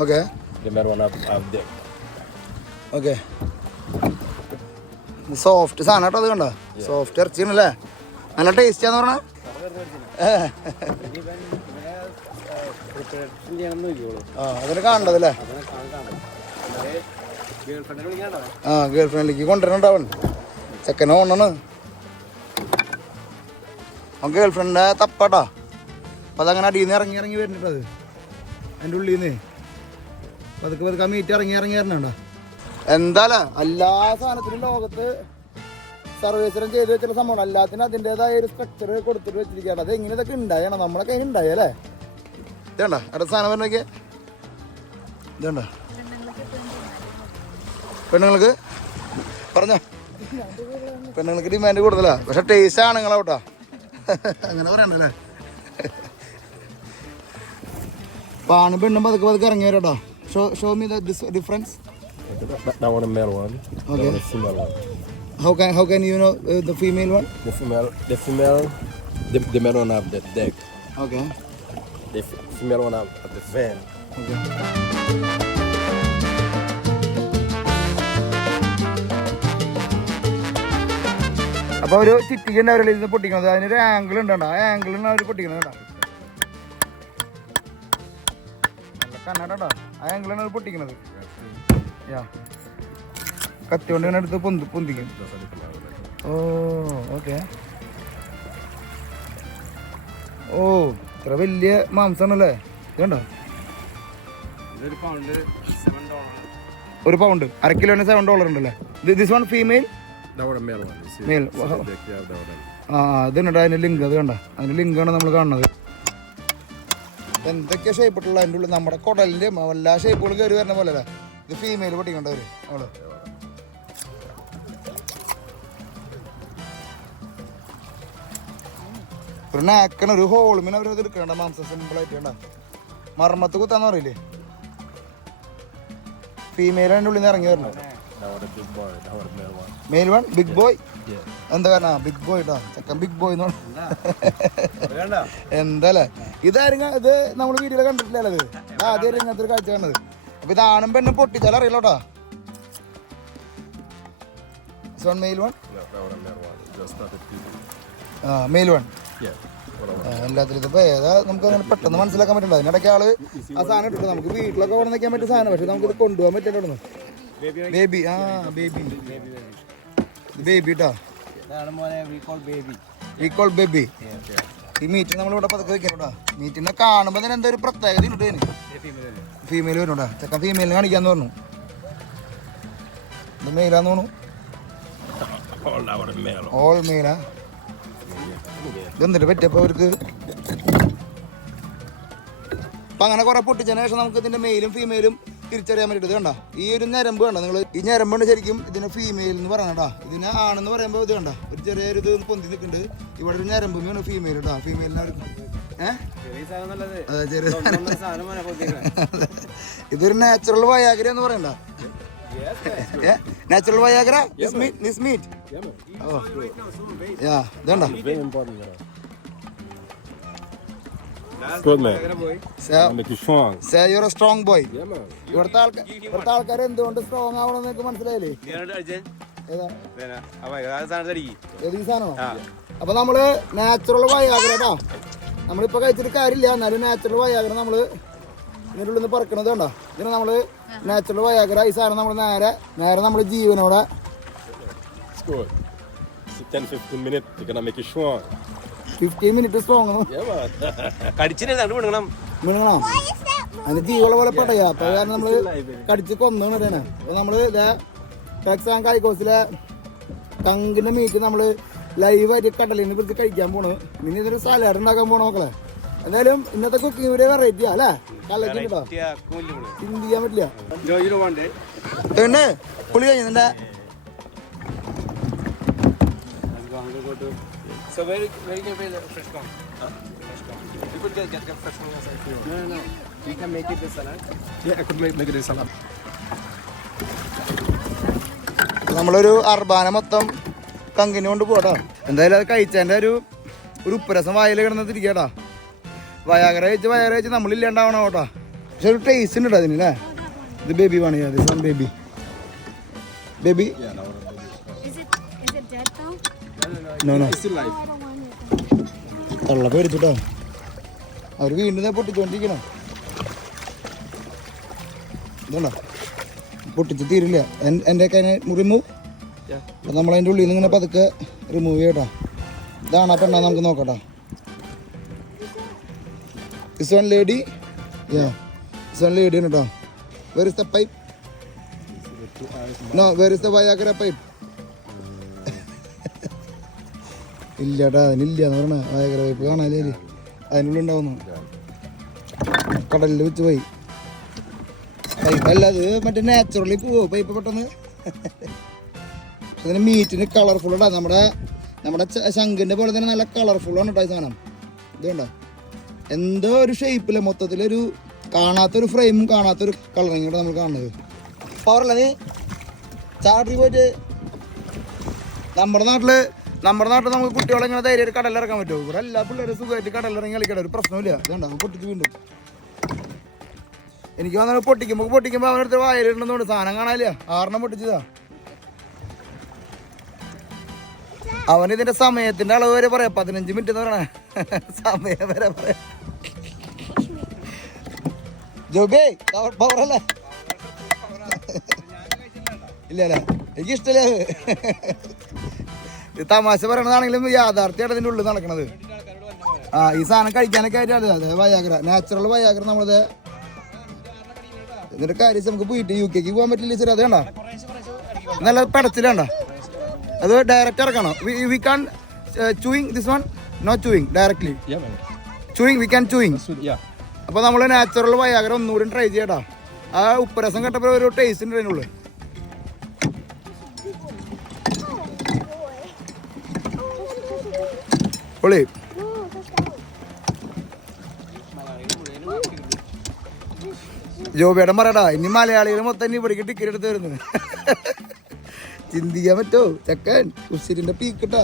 Okay. The male one of the. Okay. Soft സാധനം കേട്ടോ. അത് കണ്ടോ, soft ഇറച്ചിയാണല്ലേ, നല്ല ടേസ്റ്റാന്ന് പറഞ്ഞാ. അതിന് കാണണ്ടതല്ലേ. Girl ഫ്രണ്ടിലേക്ക് കൊണ്ടുവരണ്ടാവൻ. ചെക്കനെ ഓണാണ് അവൻ ഗേൾ ഫ്രണ്ടിന്റെ തപ്പാട്ടാ. അപ്പൊ അതങ്ങനെ അടിയിൽ നിന്ന് ഇറങ്ങി വരുന്നുണ്ടത് അതിൻ്റെ ഉള്ളിൽ നിന്ന് പതുക്കെ മീറ്റ് ഇറങ്ങി വരണുണ്ടോ. എന്തായാലും എല്ലാ സാധനത്തിനും ലോകത്ത് സർവേശ്വരം ചെയ്ത് വെച്ചുള്ള സംഭവമാണ്. എല്ലാത്തിനും അതിൻ്റെതായ ഒരു സ്ട്രക്ചർ കൊടുത്തിട്ട് വെച്ചിരിക്കുകയാണ്. അത് എങ്ങനെ ഇതൊക്കെ ഉണ്ടായണം, നമ്മളൊക്കെ അതിന് ഉണ്ടായല്ലേ. ഇതേണ്ട അടുത്ത സാധനം വരണൊക്കെ ഇതേണ്ട പെണ്ണുങ്ങൾക്ക് പറഞ്ഞോ. പെണ്ണുങ്ങൾക്ക് ഡിമാൻഡ് കൂടുതലാ, പക്ഷെ ടേസ്റ്റ് ആണുങ്ങളാവട്ടാ. അങ്ങനെ പറയണ്ടല്ലേ. പാണ് പെണ്ണും പതുക്കെ ഇറങ്ങി വരാട്ടോ. Show me the difference. That was the male one. Okay. That was the female one. How can you know the female one? The male one of the deck. Okay. The female one of the van. Okay. അപ്പൊ ഒരു ചിറ്റിക്കൻ്റെ അവരുടെ ഇത് പൊട്ടിക്കുന്നത്, അതിനൊരു angle ഉണ്ടോ. ആ ആംഗിളിനാണ് അവർ പൊട്ടിക്കുന്നത് കേട്ടോ. കണ്ണാട്ടോ, ആ ആംഗിളാണ് അവർ പൊട്ടിക്കുന്നത്. കത്തി കൊണ്ട് ഇങ്ങനെ എടുത്ത് പൊന്തിക്കും. ഓ ഓക്കെ. ഓ ഇത്ര വലിയ മാംസമാണല്ലേ. ഇതുണ്ടോ, ഒരു പൗണ്ട് $1 കിലോന് $7 ഉണ്ടല്ലേ. This one female. മെയിൽ. ഇതുണ്ടോ അതിന്റെ ലിങ്ക്. അത് കണ്ട, അതിന്റെ ലിങ്കാണ് നമ്മൾ കാണുന്നത്. എന്തൊക്കെ ഷേപ്പിട്ടുള്ള അതിൻ്റെ ഉള്ളിൽ നമ്മുടെ കുടലിൻ്റെ എല്ലാ ഷേപ്പുകളും കയറി വരുന്ന പോലെ അല്ലേ. ഇത് ഫീമെയിൽ പൊട്ടിക്കണ്ടവര് അവള്. ഒരു നാക്കണ ഒരു ഹോൾമിന് അവരത് എടുക്കണ്ട. മാംസം സിമ്പിളായിട്ട് വേണ്ട മർമ്മത്ത് കുത്താന്ന് പറയില്ലേ. ഫീമെയിൽ അതിൻ്റെ ഉള്ളിൽ നിന്ന് ഇറങ്ങി വരണം. Male one big boy. എന്താ കാരണം ബിഗ് ബോയ് കേട്ടോ, ചെക്കൻ ബിഗ് ബോയ് എന്താല്ലേ. ഇതായിരുന്നു ഇത് നമ്മൾ വീഡിയോയിൽ കണ്ടിട്ടില്ലല്ലോ. ഇത് ആദ്യം ഇങ്ങനത്തെ ഒരു കാഴ്ച കാണുന്നത്. അപ്പൊ ഇതാണും പെണ്ണും പൊട്ടിച്ചാൽ അറിയില്ലോട്ടാ. Male one. Male one. എല്ലാത്തിലും ഇതിപ്പോൾ ഏതാ നമുക്ക് അങ്ങനെ പെട്ടെന്ന് മനസ്സിലാക്കാൻ പറ്റില്ല. അതിനിടയ്ക്ക് ആള് ആ സാധനം ഇട്ടിട്ട് നമുക്ക് വീട്ടിലൊക്കെ ഓണം നിൽക്കാൻ പറ്റിയ സാധനം, പക്ഷെ നമുക്കിത് കൊണ്ടുപോകാൻ പറ്റില്ല. ബേബി ബേബി കേട്ടോ, വി കോൾ ബേബി. ഈ മീറ്റിന് നമ്മളിവിടെ പതുക്കെ വെക്കണോട്ടാ. മീറ്റിനെ കാണുമ്പോൾ തന്നെ എന്തോ ഒരു പ്രത്യേകത ഉണ്ട്. ഫീമെയിൽ വരുന്നുണ്ടാ, ചെക്കൻ ഫീമെയിലിനെ കാണിക്കാന്ന് പറഞ്ഞു. ഇത് മെയിലാന്ന് തോന്നുന്നു. ഓൾ മെയിലാ. ഇതെന്നിട്ട് പറ്റിയപ്പോൾ അവർക്ക് അപ്പം അങ്ങനെ കുറെ പൊട്ടിച്ചതിന് ശേഷം നമുക്ക് ഇതിന്റെ മെയിലും ഫീമെയിലും തിരിച്ചറിയാൻ വേണ്ടിയിട്ട് കണ്ട ഈ ഒരു ഞരമ്പ് കണ്ട നിങ്ങൾ. ഈ ഞരമ്പുണ്ട് ശരിക്കും ഇതിനെ ഫീമെയിൽ എന്ന് പറയണ. ഇതിനെ ആണെന്ന് പറയുമ്പോൾ ഇത് കണ്ട ഒരു ചെറിയൊരു ഇത് പൊന്തി നിൽക്കുന്നുണ്ട്. ഇവിടെ ഒരു ഞരമ്പ് വേണം ഫീമെയിൽ കേട്ടോ. ഫീമെയിലിനെ അവർക്ക് ഇതൊരു നാച്ചുറൽ വയാഗ്ര എന്ന് പറയണ്ട. Natural Viagra this meat. Oh yeah ഇതണ്ട. Good man. Make you strong. Say you're a strong boy. Yeah, man. ഇവിടുത്തെ ആൾക്കാർ എന്തുകൊണ്ട് സ്ട്രോങ് ആവണം എന്നൊക്കെ മനസ്സിലായില്ലേ? ഏത് സാധനോ? അപ്പൊ നമ്മള് നാച്ചുറൽ വയാഗ്ര കേട്ടോ. നമ്മളിപ്പോ കഴിച്ചിട്ട് കാര്യമില്ല, എന്നാലും നാച്ചുറൽ വയാഗ്ര നമ്മള് ഇതിൻ്റെ ഉള്ളിൽ നിന്ന് പറക്കണത് കണ്ടോ. ഇതിന് നമ്മള് നാച്ചുറൽ വയാഗ്ര ഈ സാധനം നമ്മൾ നേരെ നമ്മള് ജീവനോടെ 10-15 minutes. You're gonna make you strong. 15 minute strong മിണങ്ങണം. അതിന് ജീവള പോലെ പടയാ. അപ്പൊ കാരണം നമ്മള് കടിച്ച് കൊന്നാണ് അറിയണേ. അപ്പൊ നമ്മള് ട്രക്സ് ആൻഡ് കൈക്കോസിലെ കങ്കിന്റെ മീറ്റ് നമ്മള് ലൈവായിട്ട് കടലിനെ കുറിച്ച് കഴിക്കാൻ പോണ്. പിന്നെ ഇതൊരു സലാഡ് ഉണ്ടാക്കാൻ പോണ മക്കളെ. എന്തായാലും ഇന്നത്തെ കുക്കിംഗ് ഒരു വെറൈറ്റി അല്ലേ? കലക്കി കേട്ടോ, ചിന്തിക്കാൻ പറ്റില്ല. പുളി കഴിഞ്ഞ So where you can pay the fresh corn? You could get fresh corn outside. No. You can make it the salad. Yeah, I could make it a salad. നമ്മളൊരു അർബാന മൊത്തം കങ്കിന് കൊണ്ട് പോട്ടോ. എന്തായാലും അത് കഴിച്ചതിൻ്റെ ഒരു ഉപ്പരസം വായിൽ കിടന്നിരിക്കട്ടാ. വയാഗ്ര കഴിച്ച് നമ്മളില്ലാണ്ടാവണം കേട്ടോ. പക്ഷെ ഒരു ടേസ്റ്റ് ഉണ്ട് അതിന് അല്ലേ? ഇത് ബേബി പണിയാ. ബേബി ബേബി തള്ള പേടിച്ചിട്ടോ. അവർ വീണ്ടും പൊട്ടിച്ചോണ്ടിരിക്കണം. ഇതുണ്ടോ പൊട്ടിച്ച് തീരില്ല. എൻ്റെ ഒക്കെ റിമൂവ്. അപ്പം നമ്മളതിൻ്റെ ഉള്ളിൽ നിന്ന് ഇങ്ങനെ പതുക്കെ റിമൂവ് ചെയ്യട്ടോ. ഇതാണ് ആ പെണ്ണ നമുക്ക് നോക്കട്ടോ. This one lady. This one lady ആണ് കേട്ടോ. Where is the pipe? No, where is the Viagra pipe? ഇല്ലട്ടാ, അതിനില്ല എന്ന് പറഞ്ഞ വയാഗ്ര പൈപ്പ് കാണാല്ലേ? അതിനുള്ളിൽ ഉണ്ടാവുന്നു. കടലിൽ വെച്ച് പോയി പൈപ്പല്ല, അത് മറ്റേ നാച്ചുറലി പോവോ പൈപ്പ് പെട്ടെന്ന്. അതിന് മീറ്റിന് കളർഫുൾ ഇടാ. നമ്മുടെ ശംഖിന്റെ പോലെ തന്നെ നല്ല കളർഫുള്ളാണ് കേട്ടോ ഈ സാധനം. ഇതുണ്ടോ എന്തോ ഒരു ഷേപ്പില്ല, മൊത്തത്തിലൊരു കാണാത്തൊരു ഫ്രെയിമും കാണാത്തൊരു കളറിങ് കൂടെ നമ്മൾ കാണുന്നത്. പവറല്ല നീ ചാടി പോയിട്ട് നമ്മുടെ നാട്ടിൽ നമുക്ക് കുട്ടികളെ ഇങ്ങനെ ധൈര്യമായിട്ട് കടലിറക്കാൻ പറ്റുമോ? ഇവിടെ എല്ലാ പിള്ളേരും സുഖമായിട്ട് കടലിറങ്ങി കളിക്കട്ടെ, ഒരു പ്രശ്നമില്ല. ഇതുണ്ടാവും പൊട്ടിച്ച് വീണ്ടും. എനിക്ക് വന്നാൽ പൊട്ടിക്കുമ്പോൾ അവനടുത്ത് വായിലിടണമെന്നുണ്ട്. സാധനം കാണാനില്ല, 6 പൊട്ടിച്ചതാ. അവനിതിന്റെ സമയത്തിന്റെ അളവ് വരെ പറയാം, 15 മിനിറ്റ് എന്ന് പറയണേ. സമയം വരെ പറയാം. ജോബേ പവറല്ലേ? ഇല്ല അല്ലേ, എനിക്കിഷ്ടല്ലേ. തമാശ പറയണതാണെങ്കിലും യാഥാർത്ഥ്യമാണ് ഇതിൻ്റെ ഉള്ളിൽ നടക്കണത്. ഈ സാധനം കഴിക്കാനൊക്കെ ആയിട്ട് അതെ വയാഗ്ര, നാച്ചുറൽ വയാഗ്ര. നമ്മളത് ഇതിന്റെ കാര്യം നമുക്ക് പോയിട്ട് UK പോകാൻ പറ്റില്ല സാർ. അത് കണ്ട നല്ല പടച്ചിലാണ്ട. അത് ഡയറക്റ്റ് ഇറക്കണം. We can chewing this one, no chewing directly. Chewing we can chewing. അപ്പോൾ നമ്മൾ നാച്ചുറൽ വയാഗ്ര ഒന്നുകൂടി ട്രൈ ചെയ്യട്ടാ. ആ ഉപ്പരസം കേട്ടപ്പോൾ ഒരു ടേസ്റ്റ് ഉണ്ട് അതിനുള്ളിൽ. പൊളി. ജോബിയുടെ പറയടാ, ഇനി മലയാളികൾ മൊത്തം ഇവിടേക്ക് ടിക്കറ്റ് എടുത്ത് വരുന്നത്. ചിന്തിക്കാൻ പറ്റോ ചെക്കൻ ഉസിരിന്റെ പീക്കിട്ടാ.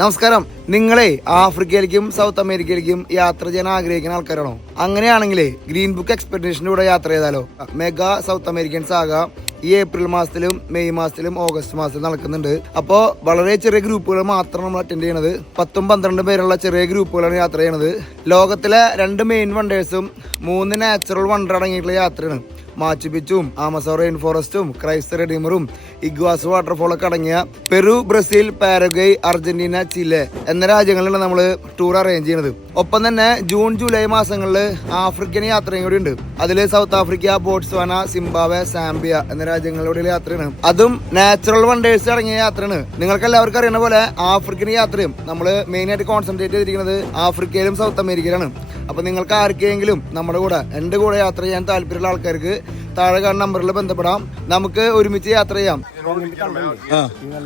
നമസ്കാരം. നിങ്ങളെ ആഫ്രിക്കയിലേക്കും സൗത്ത് അമേരിക്കയിലേക്കും യാത്ര ചെയ്യാൻ ആഗ്രഹിക്കുന്ന ആൾക്കാരാണോ? അങ്ങനെയാണെങ്കിലേ ഗ്രീൻ ബുക്ക് എക്സ്പെഡിഷൻ്റെ കൂടെ യാത്ര ചെയ്താലോ. മെഗാ സൗത്ത് അമേരിക്കൻസ് ആകാം ഈ ഏപ്രിൽ മാസത്തിലും മെയ് മാസത്തിലും ഓഗസ്റ്റ് മാസത്തിലും നടക്കുന്നുണ്ട്. അപ്പോൾ വളരെ ചെറിയ ഗ്രൂപ്പുകൾ മാത്രം നമ്മൾ അറ്റൻഡ് ചെയ്യണത്. 10-12 പേരുള്ള ചെറിയ ഗ്രൂപ്പുകളാണ് യാത്ര ചെയ്യണത്. ലോകത്തിലെ 2 മെയിൻ വണ്ടേഴ്സും 3 നാച്ചുറൽ വണ്ടർ അടങ്ങിയിട്ടുള്ള യാത്രയാണ്. മാച്ചു പിച്ചും ആമസോൺ റെയിൻ ഫോറസ്റ്റും ക്രൈസ്റ്റ് റെഡീമറും ഇഗ്വാസ് വാട്ടർഫോളൊക്കെ അടങ്ങിയ പെറു, ബ്രസീൽ, പാരഗ്വേ, അർജന്റീന, ചിലെ എന്ന രാജ്യങ്ങളിലാണ് നമ്മൾ ടൂർ അറേഞ്ച് ചെയ്യുന്നത്. ഒപ്പം തന്നെ ജൂൺ ജൂലൈ മാസങ്ങളിൽ ആഫ്രിക്കൻ യാത്രയും കൂടി ഉണ്ട്. അതിൽ south Africa, Botswana, Zimbabwe, Zambia എന്ന രാജ്യങ്ങളിലൂടെ യാത്രയാണ്. അതും നാച്ചുറൽ വണ്ടേഴ്സ് അടങ്ങിയ യാത്രയാണ്. നിങ്ങൾക്ക് എല്ലാവർക്കും അറിയുന്ന പോലെ ആഫ്രിക്കൻ യാത്രയും നമ്മൾ മെയിനായിട്ട് കോൺസെൻട്രേറ്റ് ചെയ്തിരിക്കുന്നത് ആഫ്രിക്കയിലും സൗത്ത് അമേരിക്കയിലാണ്. അപ്പോൾ നിങ്ങൾക്ക് ആർക്കെങ്കിലും നമ്മുടെ കൂടെ എൻ്റെ കൂടെ യാത്ര ചെയ്യാൻ താല്പര്യമുള്ള ആൾക്കാർക്ക് താഴെ കാണുന്ന നമ്പറിൽ ബന്ധപ്പെടാം. നമുക്ക് ഒരുമിച്ച് യാത്ര ചെയ്യാം.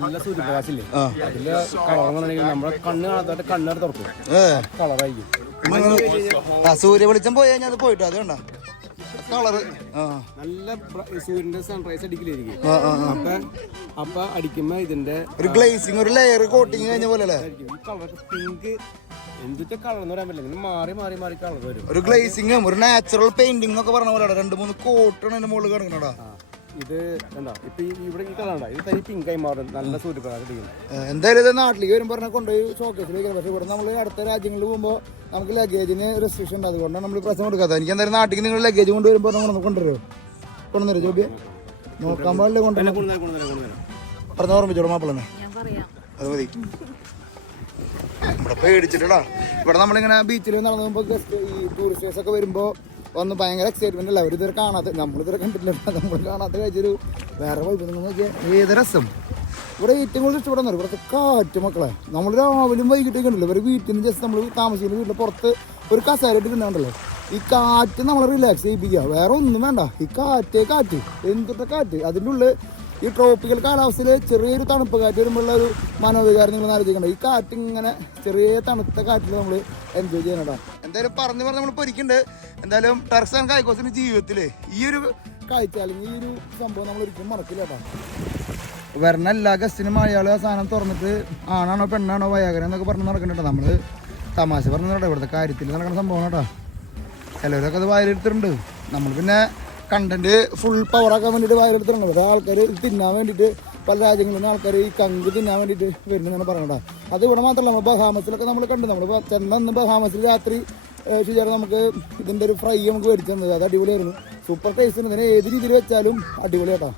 നല്ല സൂര്യപ്രകാശില്ലേ, അതില് കളർ നമ്മുടെ കണ്ണ് കാണാത്ത കണ്ണ് തുറക്കും, കളറായിരിക്കും. സൂര്യ വെളിച്ചം പോയി കഴിഞ്ഞാൽ അത് പോയിട്ടോ, അത് കണ്ടോ കളറ് നല്ല സൂര്യന്റെ സൺറൈസ് അടിക്കലായിരിക്കും. അപ്പൊ അടിക്കുമ്പോ ഇതിന്റെ ഒരു ഗ്ലേസിങ്, ഒരു ലെയർ കോട്ടിങ് കഴിഞ്ഞ പോലെ ഈ കളർ പിങ്ക് എന്തൊക്കെ കളർ എന്ന് പറയാൻ പറ്റില്ല, ഇങ്ങനെ മാറി മാറി മാറി കളർ വരും. ഒരു ഗ്ലേസിങ്ങും ഒരു നാച്ചുറൽ പെയിന്റിംഗ് ഒക്കെ പറഞ്ഞ പോലെ 2-3 കോട്ടാണ് അതിന്റെ മുകളിൽ കിടക്കണടാ. ഇത് എന്താ ഇപ്പൊ ഇവിടെ ഈ കളർ ഇത് തനി പിങ്ക് ആയി മാറും, നല്ല സൂര്യപ്രകാശം. എന്തായാലും ഇത് നാട്ടിലേക്ക് വരും പറഞ്ഞാൽ കൊണ്ടുപോയി ഷോക്കേസിൽ വെക്കണം. പക്ഷെ ഇവിടെ നമ്മൾ അടുത്ത രാജ്യങ്ങളിൽ പോകുമ്പോൾ നമുക്ക് ലഗേജിന് റെസ്ട്രിക്ഷൻ ഉണ്ട്, അതുകൊണ്ടാണ് നമ്മൾ പ്രശ്നം കൊടുക്കാത്തത്. എനിക്ക് എന്തായാലും നാട്ടിൽ നിങ്ങൾ ലഗേജ് കൊണ്ടുവരുമ്പോൾ നമ്മൾ കൊണ്ടുവരുമോ? കൊണ്ടുവരും ജോബി നോക്കാൻ പാടില്ല, കൊണ്ടുവരും പറഞ്ഞ ഓർമ്മിച്ചോളൂ മാപ്പിളന്നെ, അത് മതി. ഇവിടെ പേടിച്ചിട്ടാ. ഇവിടെ നമ്മളിങ്ങനെ ബീച്ചിൽ നടന്നു പോകുമ്പോൾ ഗസ്റ്റ് ഈ ടൂറിസ്റ്റേഴ്സ് ഒക്കെ വരുമ്പോൾ ഒന്ന് ഭയങ്കര എക്സൈറ്റ്മെന്റ് അല്ല. അവരിതുവരെ കാണാത്ത, നമ്മളിതുവരെ കണ്ടിട്ടില്ല, നമ്മൾ കാണാത്ത കഴിച്ചൊരു വേറെ വൈബ്. ഏത് രസം ഇവിടെ ഏറ്റവും കൂടുതൽ ഇഷ്ടപ്പെടുന്നത് ഇവിടുത്തെ കാറ്റ് മക്കളെ. നമ്മൾ രാവിലെയും വൈകിട്ടൊക്കെ ഉണ്ടല്ലോ, ഇവർ വീട്ടിൽ നിന്ന് ജസ്റ്റ് നമ്മൾ താമസിക്കുന്ന വീട്ടിൽ പുറത്ത് ഒരു കസേരയിട്ട് തിന്നാണ്ടല്ലോ, ഈ കാറ്റ് നമ്മളെ റിലാക്സ് ചെയ്യിപ്പിക്കുക, വേറെ ഒന്നും വേണ്ട. ഈ കാറ്റ് എന്തൊക്കെ കാറ്റ്. അതിൻ്റെ ഉള്ളിൽ ഈ ട്രോപ്പിക്കൽ കാലാവസ്ഥയിൽ ചെറിയൊരു തണുപ്പ് കാറ്റ് വരുമ്പോഴുള്ള ഒരു മനോവികാരം നിങ്ങൾ ആലോചിക്കണ്ട. ഈ കാറ്റ് ഇങ്ങനെ ചെറിയ തണുത്ത കാറ്റിൽ നമ്മൾ എൻജോയ് ചെയ്യണടാ. എന്തായാലും പറഞ്ഞ് നമ്മൾ പൊരിക്കുന്നുണ്ട്. എന്തായാലും ടർക്സ് ആൻഡ് കായ്ക്കോസിന്റെ ജീവിതത്തിൽ ഈ ഒരു കാഴ്ച അല്ലെങ്കിൽ ഈ ഒരു സംഭവം നമ്മൾ ഒരിക്കലും മറക്കില്ല കേട്ടോ. വരണ എല്ലാ ഗസ്റ്റിനും അയാൾ ആ സാധനം തുറന്നിട്ട് ആണാണോ പെണ്ണാണോ വയാകരം എന്നൊക്കെ പറഞ്ഞ് നടക്കണ്ടോ. നമ്മൾ തമാശ പറഞ്ഞു കേട്ടോ, ഇവിടുത്തെ കാര്യത്തിൽ നടക്കുന്ന സംഭവം കേട്ടോ. ചിലവരൊക്കെ അത് വായിലെടുത്തിട്ടുണ്ട്. നമ്മൾ പിന്നെ കണ്ടന്റ് ഫുൾ പവറാക്കാൻ വേണ്ടിയിട്ട് വായിലെടുത്തിട്ടുണ്ട്. പക്ഷേ ആൾക്കാർ തിന്നാൻ വേണ്ടിയിട്ട് പല രാജ്യങ്ങളിൽ നിന്ന് ആൾക്കാർ ഈ കങ്ക് തിന്നാൻ വേണ്ടിയിട്ട് വരുന്നതാണ് പറയണ്ട. അത് ഇവിടെ മാത്രമല്ല, നമ്മൾ ബഹാമസിലൊക്കെ നമ്മൾ കണ്ടു. നമ്മൾ ചെന്നന്ന് ബഹാമസിൽ രാത്രി ശരിയാണ് നമുക്ക് ഇതിൻ്റെ ഒരു ഫ്രൈ നമുക്ക് മേടിച്ചു തന്നത്. അത് അടിപൊളിയായിരുന്നു, സൂപ്പർ ടേസ്റ്റ് ഉണ്ട്. ഇതിനെ ഏത് രീതിയിൽ വെച്ചാലും അടിപൊളിയാട്ടോ.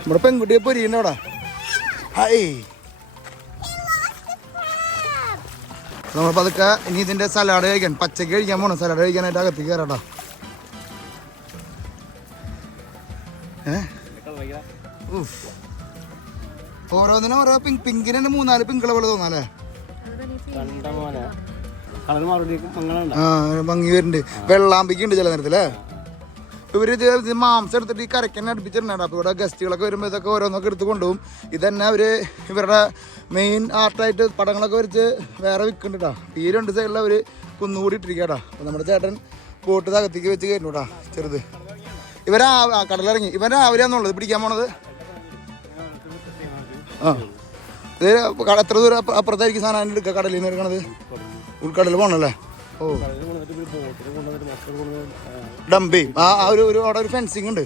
നമ്മുടെ പെൺകുട്ടിയെ പൊരിയുണ്ടോടാ. ഹായ്, നമ്മൾ പതുക്കെ ഇനി ഇതിൻ്റെ സലാഡ് കഴിക്കാൻ, പച്ചക്ക് കഴിക്കാൻ പോകണം. സലാഡ് കഴിക്കാനായിട്ട് അകത്തേക്ക് കയറാട്ടോ. ഓരോന്നിനും ഓരോ പിങ്കിന് തന്നെ 3-4 പിങ്കളെ പോലെ തോന്നാല്ലേ. ഭംഗി വരുന്നുണ്ട്. വെള്ളാമ്പിക്കുണ്ട് ചില നേരത്തില്ലേ. ഇവര് ഇത് മാംസം എടുത്തിട്ട് ഈ കരക്കന്നെ അടുപ്പിച്ചിട്ടുണ്ടായിരുന്നു. അപ്പോൾ ഇവിടെ ഗസ്റ്റുകളൊക്കെ വരുമ്പോൾ ഇതൊക്കെ ഓരോന്നൊക്കെ എടുത്ത് കൊണ്ടുപോകും. ഇതന്നെ അവർ ഇവരുടെ മെയിൻ ആർട്ടായിട്ട് പടങ്ങളൊക്കെ വരച്ച് വേറെ വിൽക്കുന്നുണ്ട് കേട്ടോ. ഈ 2 സൈഡിൽ അവർ കുന്നുകൂടി ഇട്ടിരിക്കട്ടോ. അപ്പോൾ നമ്മുടെ ചേട്ടൻ ബോട്ട് തകത്തേക്ക് വെച്ച് കയറ്റുന്നു കേട്ടോ, ചെറുത്. ഇവരാ കടലിറങ്ങി. ഇവൻ രാവിലെയാണെന്നുള്ളത് പിടിക്കാൻ പോണത്. ഇത് എത്ര ദൂരം അപ്പുറത്തായിരിക്കും സാധനം എടുക്കുക കടലിൽ നിന്ന് എടുക്കണത്? ഉൾക്കടലിൽ പോകണല്ലേ? ഓ, ഡംബി ഒരു അവിടെ ഒരു ഫെൻസിങ് ഉണ്ട്.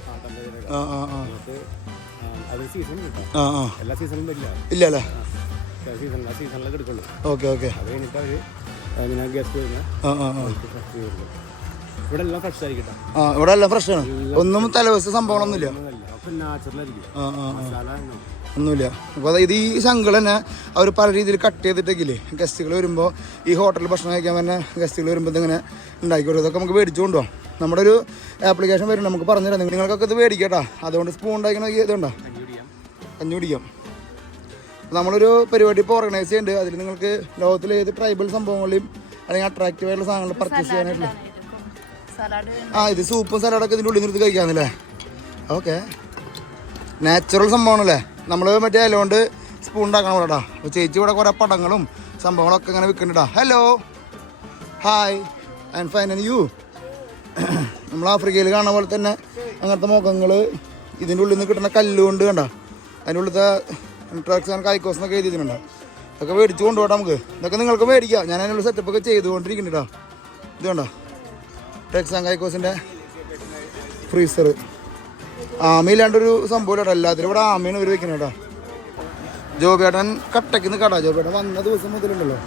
ഇല്ല അല്ലേ? Okay okay. ഇവിടെ എല്ലാം ഫ്രഷ് ആയിരിക്കും. ഇവിടെ എല്ലാം ഫ്രഷ് ആണ്, ഒന്നും തലവസ്ഥ സംഭവങ്ങളൊന്നുമില്ല, ഒന്നുമില്ല. അപ്പോൾ ഇത് ഈ ശങ്കൾ തന്നെ അവർ പല രീതിയിൽ കട്ട് ചെയ്തിട്ടേക്കില്ലേ ഗസ്റ്റുകൾ വരുമ്പോൾ, ഈ ഹോട്ടലിൽ ഭക്ഷണം കഴിക്കാൻ തന്നെ ഗസ്റ്റുകൾ വരുമ്പോൾ ഇതിങ്ങനെ ഉണ്ടാക്കിക്കോളൂ. ഇതൊക്കെ നമുക്ക് മേടിച്ചു കൊണ്ടുപോകാം. നമ്മുടെ ഒരു ആപ്ലിക്കേഷൻ വരും, നമുക്ക് പറഞ്ഞുതരാം. നിങ്ങൾക്കൊക്കെ ഇത് മേടിക്കട്ടോ. അതുകൊണ്ട് സ്പൂൺ ഉണ്ടാക്കുന്ന ഇതുണ്ടോ, കഞ്ഞി കുടിക്കാം. നമ്മളൊരു പരിപാടി ഇപ്പോൾ ഓർഗനൈസ് ചെയ്യുന്നുണ്ട്. അതിൽ നിങ്ങൾക്ക് ലോകത്തിലെ ഏത് ട്രൈബൽ സംഭവങ്ങളെയും അല്ലെങ്കിൽ അട്രാക്റ്റീവ് ആയിട്ടുള്ള സാധനങ്ങൾ പർച്ചേസ് ചെയ്യാനായിട്ടുള്ള ഇത് സൂപ്പും സലാഡൊക്കെ ഇതിൻ്റെ ഉള്ളിൽ നിർത്തി കഴിക്കാമെന്നല്ലേ. Okay, natural സംഭവമാണല്ലേ. നമ്മൾ മറ്റേ ഇലകൊണ്ട് സ്പൂൺ ഉണ്ടാക്കണം ഇവിടെ കേട്ടോ. അപ്പോൾ ചേച്ചി ഇവിടെ കുറേ പടങ്ങളും സംഭവങ്ങളൊക്കെ ഇങ്ങനെ വിൽക്കുന്നുണ്ടാ. Hello, hi, and fine and you. നമ്മൾ ആഫ്രിക്കയിൽ കാണുന്ന പോലെ തന്നെ അങ്ങനത്തെ മുഖങ്ങൾ ഇതിൻ്റെ ഉള്ളിൽ നിന്ന് കിട്ടുന്ന കല്ലുകൊണ്ട് കണ്ട അതിൻ്റെ ഉള്ളിലത്തെ ട്രക്സ് ആൻഡ് കായ്ക്കോസ് എന്നൊക്കെ എഴുതിയിട്ടുണ്ടോ. ഇതൊക്കെ മേടിച്ച് കൊണ്ടുപോകട്ടെ നമുക്ക്. ഇതൊക്കെ നിങ്ങൾക്ക് മേടിക്കാം. ഞാൻ അതിനുള്ള സെറ്റപ്പൊക്കെ ചെയ്തുകൊണ്ടിരിക്കുന്നുണ്ട് കേട്ടോ. ഇത് കണ്ടോ, ട്രക്സ് ആൻഡ് കായ്ക്കോസിൻ്റെ ഫ്രീസർ. ആമയില്ലാണ്ടൊരു സംഭവം കേട്ടോ, എല്ലാത്തിലും ഇവിടെ ആമയാണ് ഇവർ വെക്കുന്നത് കേട്ടോ. ജോബേട്ടൻ കട്ടയ്ക്ക് നിൽക്കാട്ടോ. ജോബേട്ടൻ വന്ന ദിവസം മുതലുണ്ടല്ലോ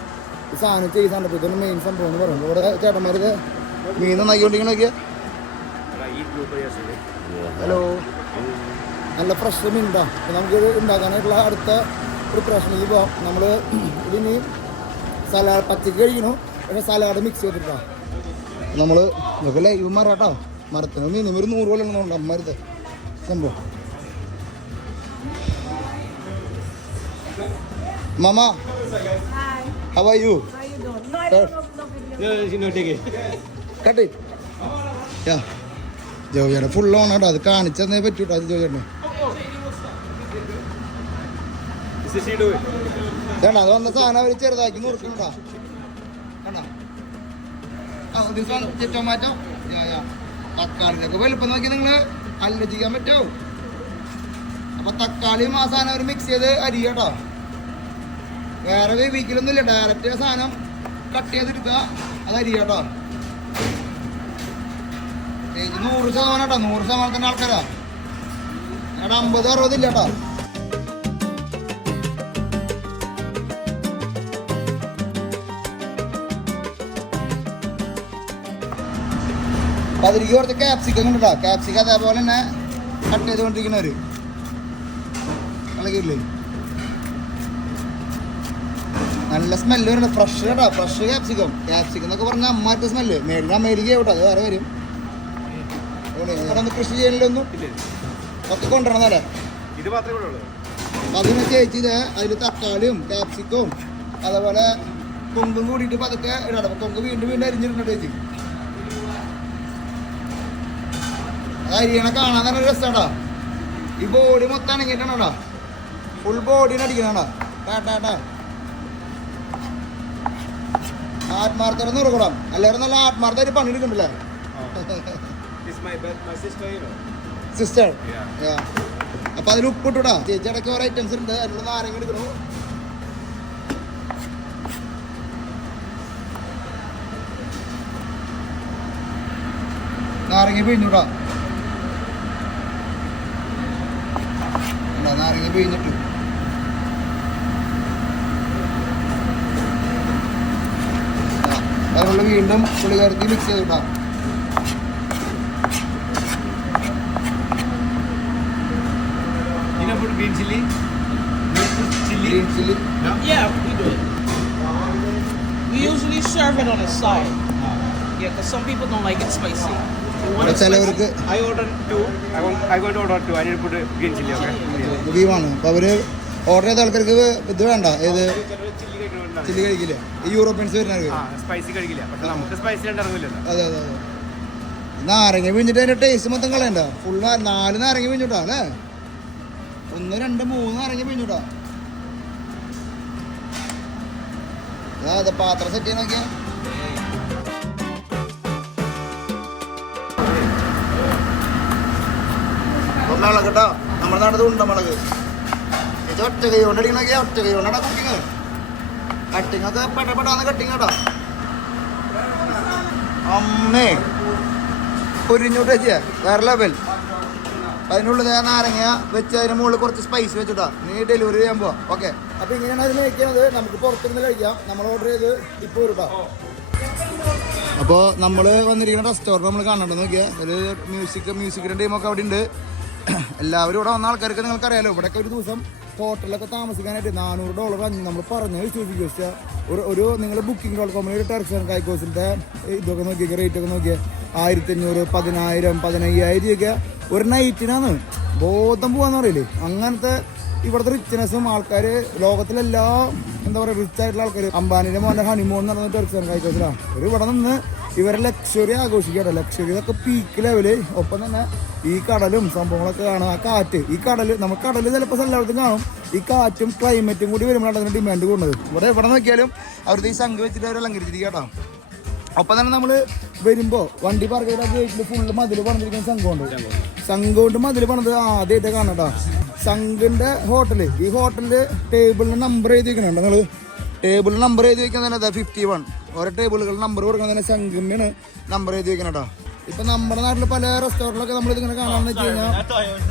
ഈ സാധനം ചെയ്താണ് ഇതൊരു മെയിൻ സംഭവം എന്ന് പറയുന്നത്. ഇവിടെ ചേട്ടന്മാർക്ക് മീൻ നന്നാക്കിക്കൊണ്ടിരിക്കണ നോക്കിയാ. ഹലോ, നല്ല ഫ്രഷ് മീൻതാ. നമുക്കിത് ഉണ്ടാക്കാനായിട്ടുള്ള അടുത്ത പ്രിപ്പറേഷനിൽ പോകാം. നമ്മൾ ഇതിന് സലാഡ് പച്ചക്ക് കഴിക്കണു, പക്ഷേ സലാഡ് മിക്സ് ചെയ്തിട്ടാ നമ്മൾ ഇതൊക്കെ ലൈവ് മരാട്ടോ. മരത്തിന് മിനിമം ഒരു 100 കൊല്ലം ഉണ്ട് അമ്മരുത് സംഭവം. Mama, how are you? How you doing? No, I don't know. No, take it. Cut it. Yeah. ജോബിയുടെ ഫുൾ ഓൺ ആട്ടോ. അത് കാണിച്ചതേ പറ്റൂട്ടോ അത് ജോബിയുടെ. വേണ്ട അത് വന്ന സാധനം അവർ ചെറുതാക്കി നുറുക്കണോട്ടാ. വേണ്ട ടൊമാറ്റോ തക്കാളിയിലൊക്കെ വലുപ്പം നോക്കി നിങ്ങൾ ആലോചിക്കാൻ പറ്റുമോ? അപ്പൊ തക്കാളിയും ആ സാധനം അവർ മിക്സ് ചെയ്ത് അരി കേട്ടോ. വേറെ വേവിക്കലൊന്നും ഇല്ല, ഡയറക്റ്റ് സാധനം കട്ട് ചെയ്തെടുക്കുക, അത് അരി കേട്ടോ. 100% കേട്ടോ, 100% ആൾക്കാരാ. അവിടെ 50-60 ഇല്ല കേട്ടോ. അപ്പൊ അതിലേക്ക് കുറച്ച് ക്യാപ്സിക്കം കണ്ടോ. ക്യാപ്സിക്കം അതേപോലെ തന്നെ കട്ട് ചെയ്തുകൊണ്ടിരിക്കുന്നവര് ഇളകിയില്ലേ. നല്ല സ്മെല്ല് വരുന്നുണ്ട്. ഫ്രഷ് കേട്ടോ, ഫ്രഷ് ക്യാപ്സിക്കം. ക്യാപ്സിക്കം എന്നൊക്കെ പറഞ്ഞാൽ അമ്മാറ്റ സ്മെല്ല്. മേടിക്കാൻ അമേരിക്ക കേട്ടോ, അത് വേറെ വരും. ഇവിടെ ഒന്ന് കൃഷി ചെയ്യലൊന്നും ഒക്കെ കൊണ്ടുവരണല്ലേ. അപ്പൊ അതിനെ ചേച്ചി അതിൽ തക്കാളിയും ക്യാപ്സിക്കവും അതേപോലെ കൊമ്പും കൂടിയിട്ട് പതുക്കെ ഇടാം. അപ്പൊ കൊമ്പ് വീണ്ടും വീണ്ടും അരിഞ്ഞിട്ടുണ്ട് ചേച്ചി. അത് അരിയണ കാണാൻ തന്നെ രസമാടാ. ഈ ബോഡി മൊത്തം അണങ്ങിയിട്ടാണോടാ, ഫുൾ ബോഡിനെ അടിക്കണാടാ. ടാട്ടാ ആത്മാർത്ഥം നുറുക്കണം. എല്ലാവരും നല്ല ആത്മാർത്ഥമായിട്ട് പണിയെടുക്കണ്ടല്ലേ. സിസ്റ്റർ അപ്പൊ അതിൽ ഉപ്പിട്ടൂടാ. ചേച്ചി ഇടയ്ക്ക് ഓരോ ഐറ്റംസ് ഉണ്ട്. അതിനുള്ള നാരങ്ങ എടുക്കണു. നാരങ്ങ പിഴിഞ്ഞൂടാ. നാരങ്ങ പിഴിഞ്ഞിട്ടു. അതുകൊണ്ട് വീണ്ടും പുളികരത്തി മിക്സ് ചെയ്തിട്ടാ. Green chili? Green chilli Yeah, we do it. We usually serve it on the side. Yeah, because some people don't like it spicy. You want it ചിലവർക്ക് I ordered 2. I'm going to order 2. I need to put green chili, okay? ബീവാണ്. അപ്പോൾ അവർ order ചെയ്ത ആൾക്കാർക്ക് ഇത് വേണ്ട. ഏത് chilli കഴിക്കില്ല. ഈ Europeans വരുന്നവർക്ക് സ്പൈസി കഴിക്കില്ല, പക്ഷെ നമുക്ക് സ്പൈസി ഇറങ്ങില്ലല്ലോ. അതെ അതെ അതെ. നാരങ്ങ പിഴിഞ്ഞിട്ട് അതിൻ്റെ ടേസ്റ്റ് മൊത്തം കളയണ്ട. ഫുൾ 4 നാരങ്ങ പിഴിഞ്ഞിട്ടാ അല്ലേ. 1, 2, 3 നാരങ്ങ പിഴിഞ്ഞിട്ടാ. അതെ പാത്രം സെറ്റ് ചെയ്യാൻ നോക്കിയാ. മുളക് കേട്ടോ, നമ്മുടെ നാടത് ഉണ്ട മുളക്. ഇത് ഒറ്റ കൈ കൊണ്ട് അടിക്കണൊക്കെ, ഒറ്റ കൈ കൊണ്ടാ കുക്കിങ്. കട്ടിങ് ഒക്കെ പെട്ടപ്പെട്ടാന്ന് കട്ടിങ് കേട്ടോ. അമ്മേ പൊരിഞ്ഞോട്ട് വെച്ചേ വേറെ ലെവൽ. അതിനുള്ളിൽ നാരങ്ങ വെച്ച് അതിന് മുകളിൽ കുറച്ച് സ്പൈസ് വെച്ചിട്ടാ നീ ഡെലിവറി ചെയ്യാൻ പോവാ. ഓക്കെ, അപ്പൊ ഇങ്ങനെയാണ് അതിന് കഴിക്കുന്നത്. നമുക്ക് പുറത്തുനിന്ന് കഴിക്കാം. നമ്മൾ ഓർഡർ ചെയ്ത് ഇപ്പോൾ ഒരു അപ്പോൾ നമ്മൾ വന്നിരിക്കുന്ന റെസ്റ്റോറൻറ്റ് നമ്മൾ കാണണ്ട നോക്കിയാൽ ഒരു മ്യൂസിക്കിൻ്റെ ടീമൊക്കെ അവിടെ ഉണ്ട്. എല്ലാവരും ഇവിടെ വന്ന ആൾക്കാർക്ക് നിങ്ങൾക്കറിയാലോ, ഇവിടെയൊക്കെ ഒരു ദിവസം ഹോട്ടലിലൊക്കെ താമസിക്കാനായിട്ട് $400 നമ്മൾ പറഞ്ഞ് വിശ്വസിക്കുക. ഒരു നിങ്ങൾ booking.com ഒരു ടെർക്സ് കൈക്കോസിൻ്റെ ഇതൊക്കെ നോക്കിയൊക്കെ റേറ്റൊക്കെ നോക്കിയാൽ 1500, 10,000, 15,000 രൂപയൊക്കെ ഒരു നൈറ്റിനാണ്. ബോധം പോകാന്ന് പറയില്ലേ. അങ്ങനത്തെ ഇവിടുത്തെ റിച്ച്നെസ്സും ആൾക്കാർ ലോകത്തിലെല്ലാ എന്താ പറയുക റിച്ച് ആയിട്ടുള്ള ആൾക്കാർ. അംബാനിയുടെ മോൻ്റെ ഹണിമൂൺ എന്ന് പറഞ്ഞ ടെർക്സ് കൈക്കോസിലാണ്. ഒരു ഇവിടെ നിന്ന് ഇവരെ ലക്ഷറി ആഘോഷിക്കട്ടെ. ലക്ഷറി ഇതൊക്കെ പീക്ക് ലെവല്. ഒപ്പം തന്നെ ഈ കടലും സംഭവങ്ങളൊക്കെ കാണും. ആ കാറ്റ്, ഈ കടൽ നമുക്ക് കടൽ ചിലപ്പോൾ എല്ലായിടത്തും കാണും. ഈ കാറ്റും ക്ലൈമറ്റും കൂടി വരുമ്പോഴാണ് അതിന് ഡിമാൻഡ് കൂടുന്നത്. ഇവിടെ നോക്കിയാലും അവരുടെ ഈ സംഘം വെച്ചിട്ട് അവർ അലങ്കരിച്ചിരിക്കുക കേട്ടോ. ഒപ്പം തന്നെ നമ്മൾ വരുമ്പോൾ വണ്ടി പാർക്ക് ചെയ്ത ഗേറ്റിൽ ഫുള്ള് മതിൽ പണിതിരിക്കുന്ന സംഘമുണ്ട്. സംഘം കൊണ്ട് മതിൽ പണിത് ആദ്യമായിട്ട് കാണട്ടോ. സംഘിൻ്റെ ഹോട്ടല്, ഈ ഹോട്ടലിൽ ടേബിളിന് നമ്പർ എഴുതി വെക്കുന്നുണ്ട്. നിങ്ങൾ ടേബിളിൽ നമ്പർ എഴുതി വെക്കാൻ തന്നെ 51. ഓരോ ടേബിളുകൾ നമ്പർ കൊടുക്കാൻ തന്നെ സംഘമാണ് നമ്പർ എഴുതി വെക്കണം കേട്ടോ. ഇപ്പൊ നമ്മുടെ നാട്ടില് പല റെസ്റ്റോറൻറ്റിലൊക്കെ നമ്മൾ ഇതിങ്ങനെ കാണാമെന്ന് വെച്ച് കഴിഞ്ഞാൽ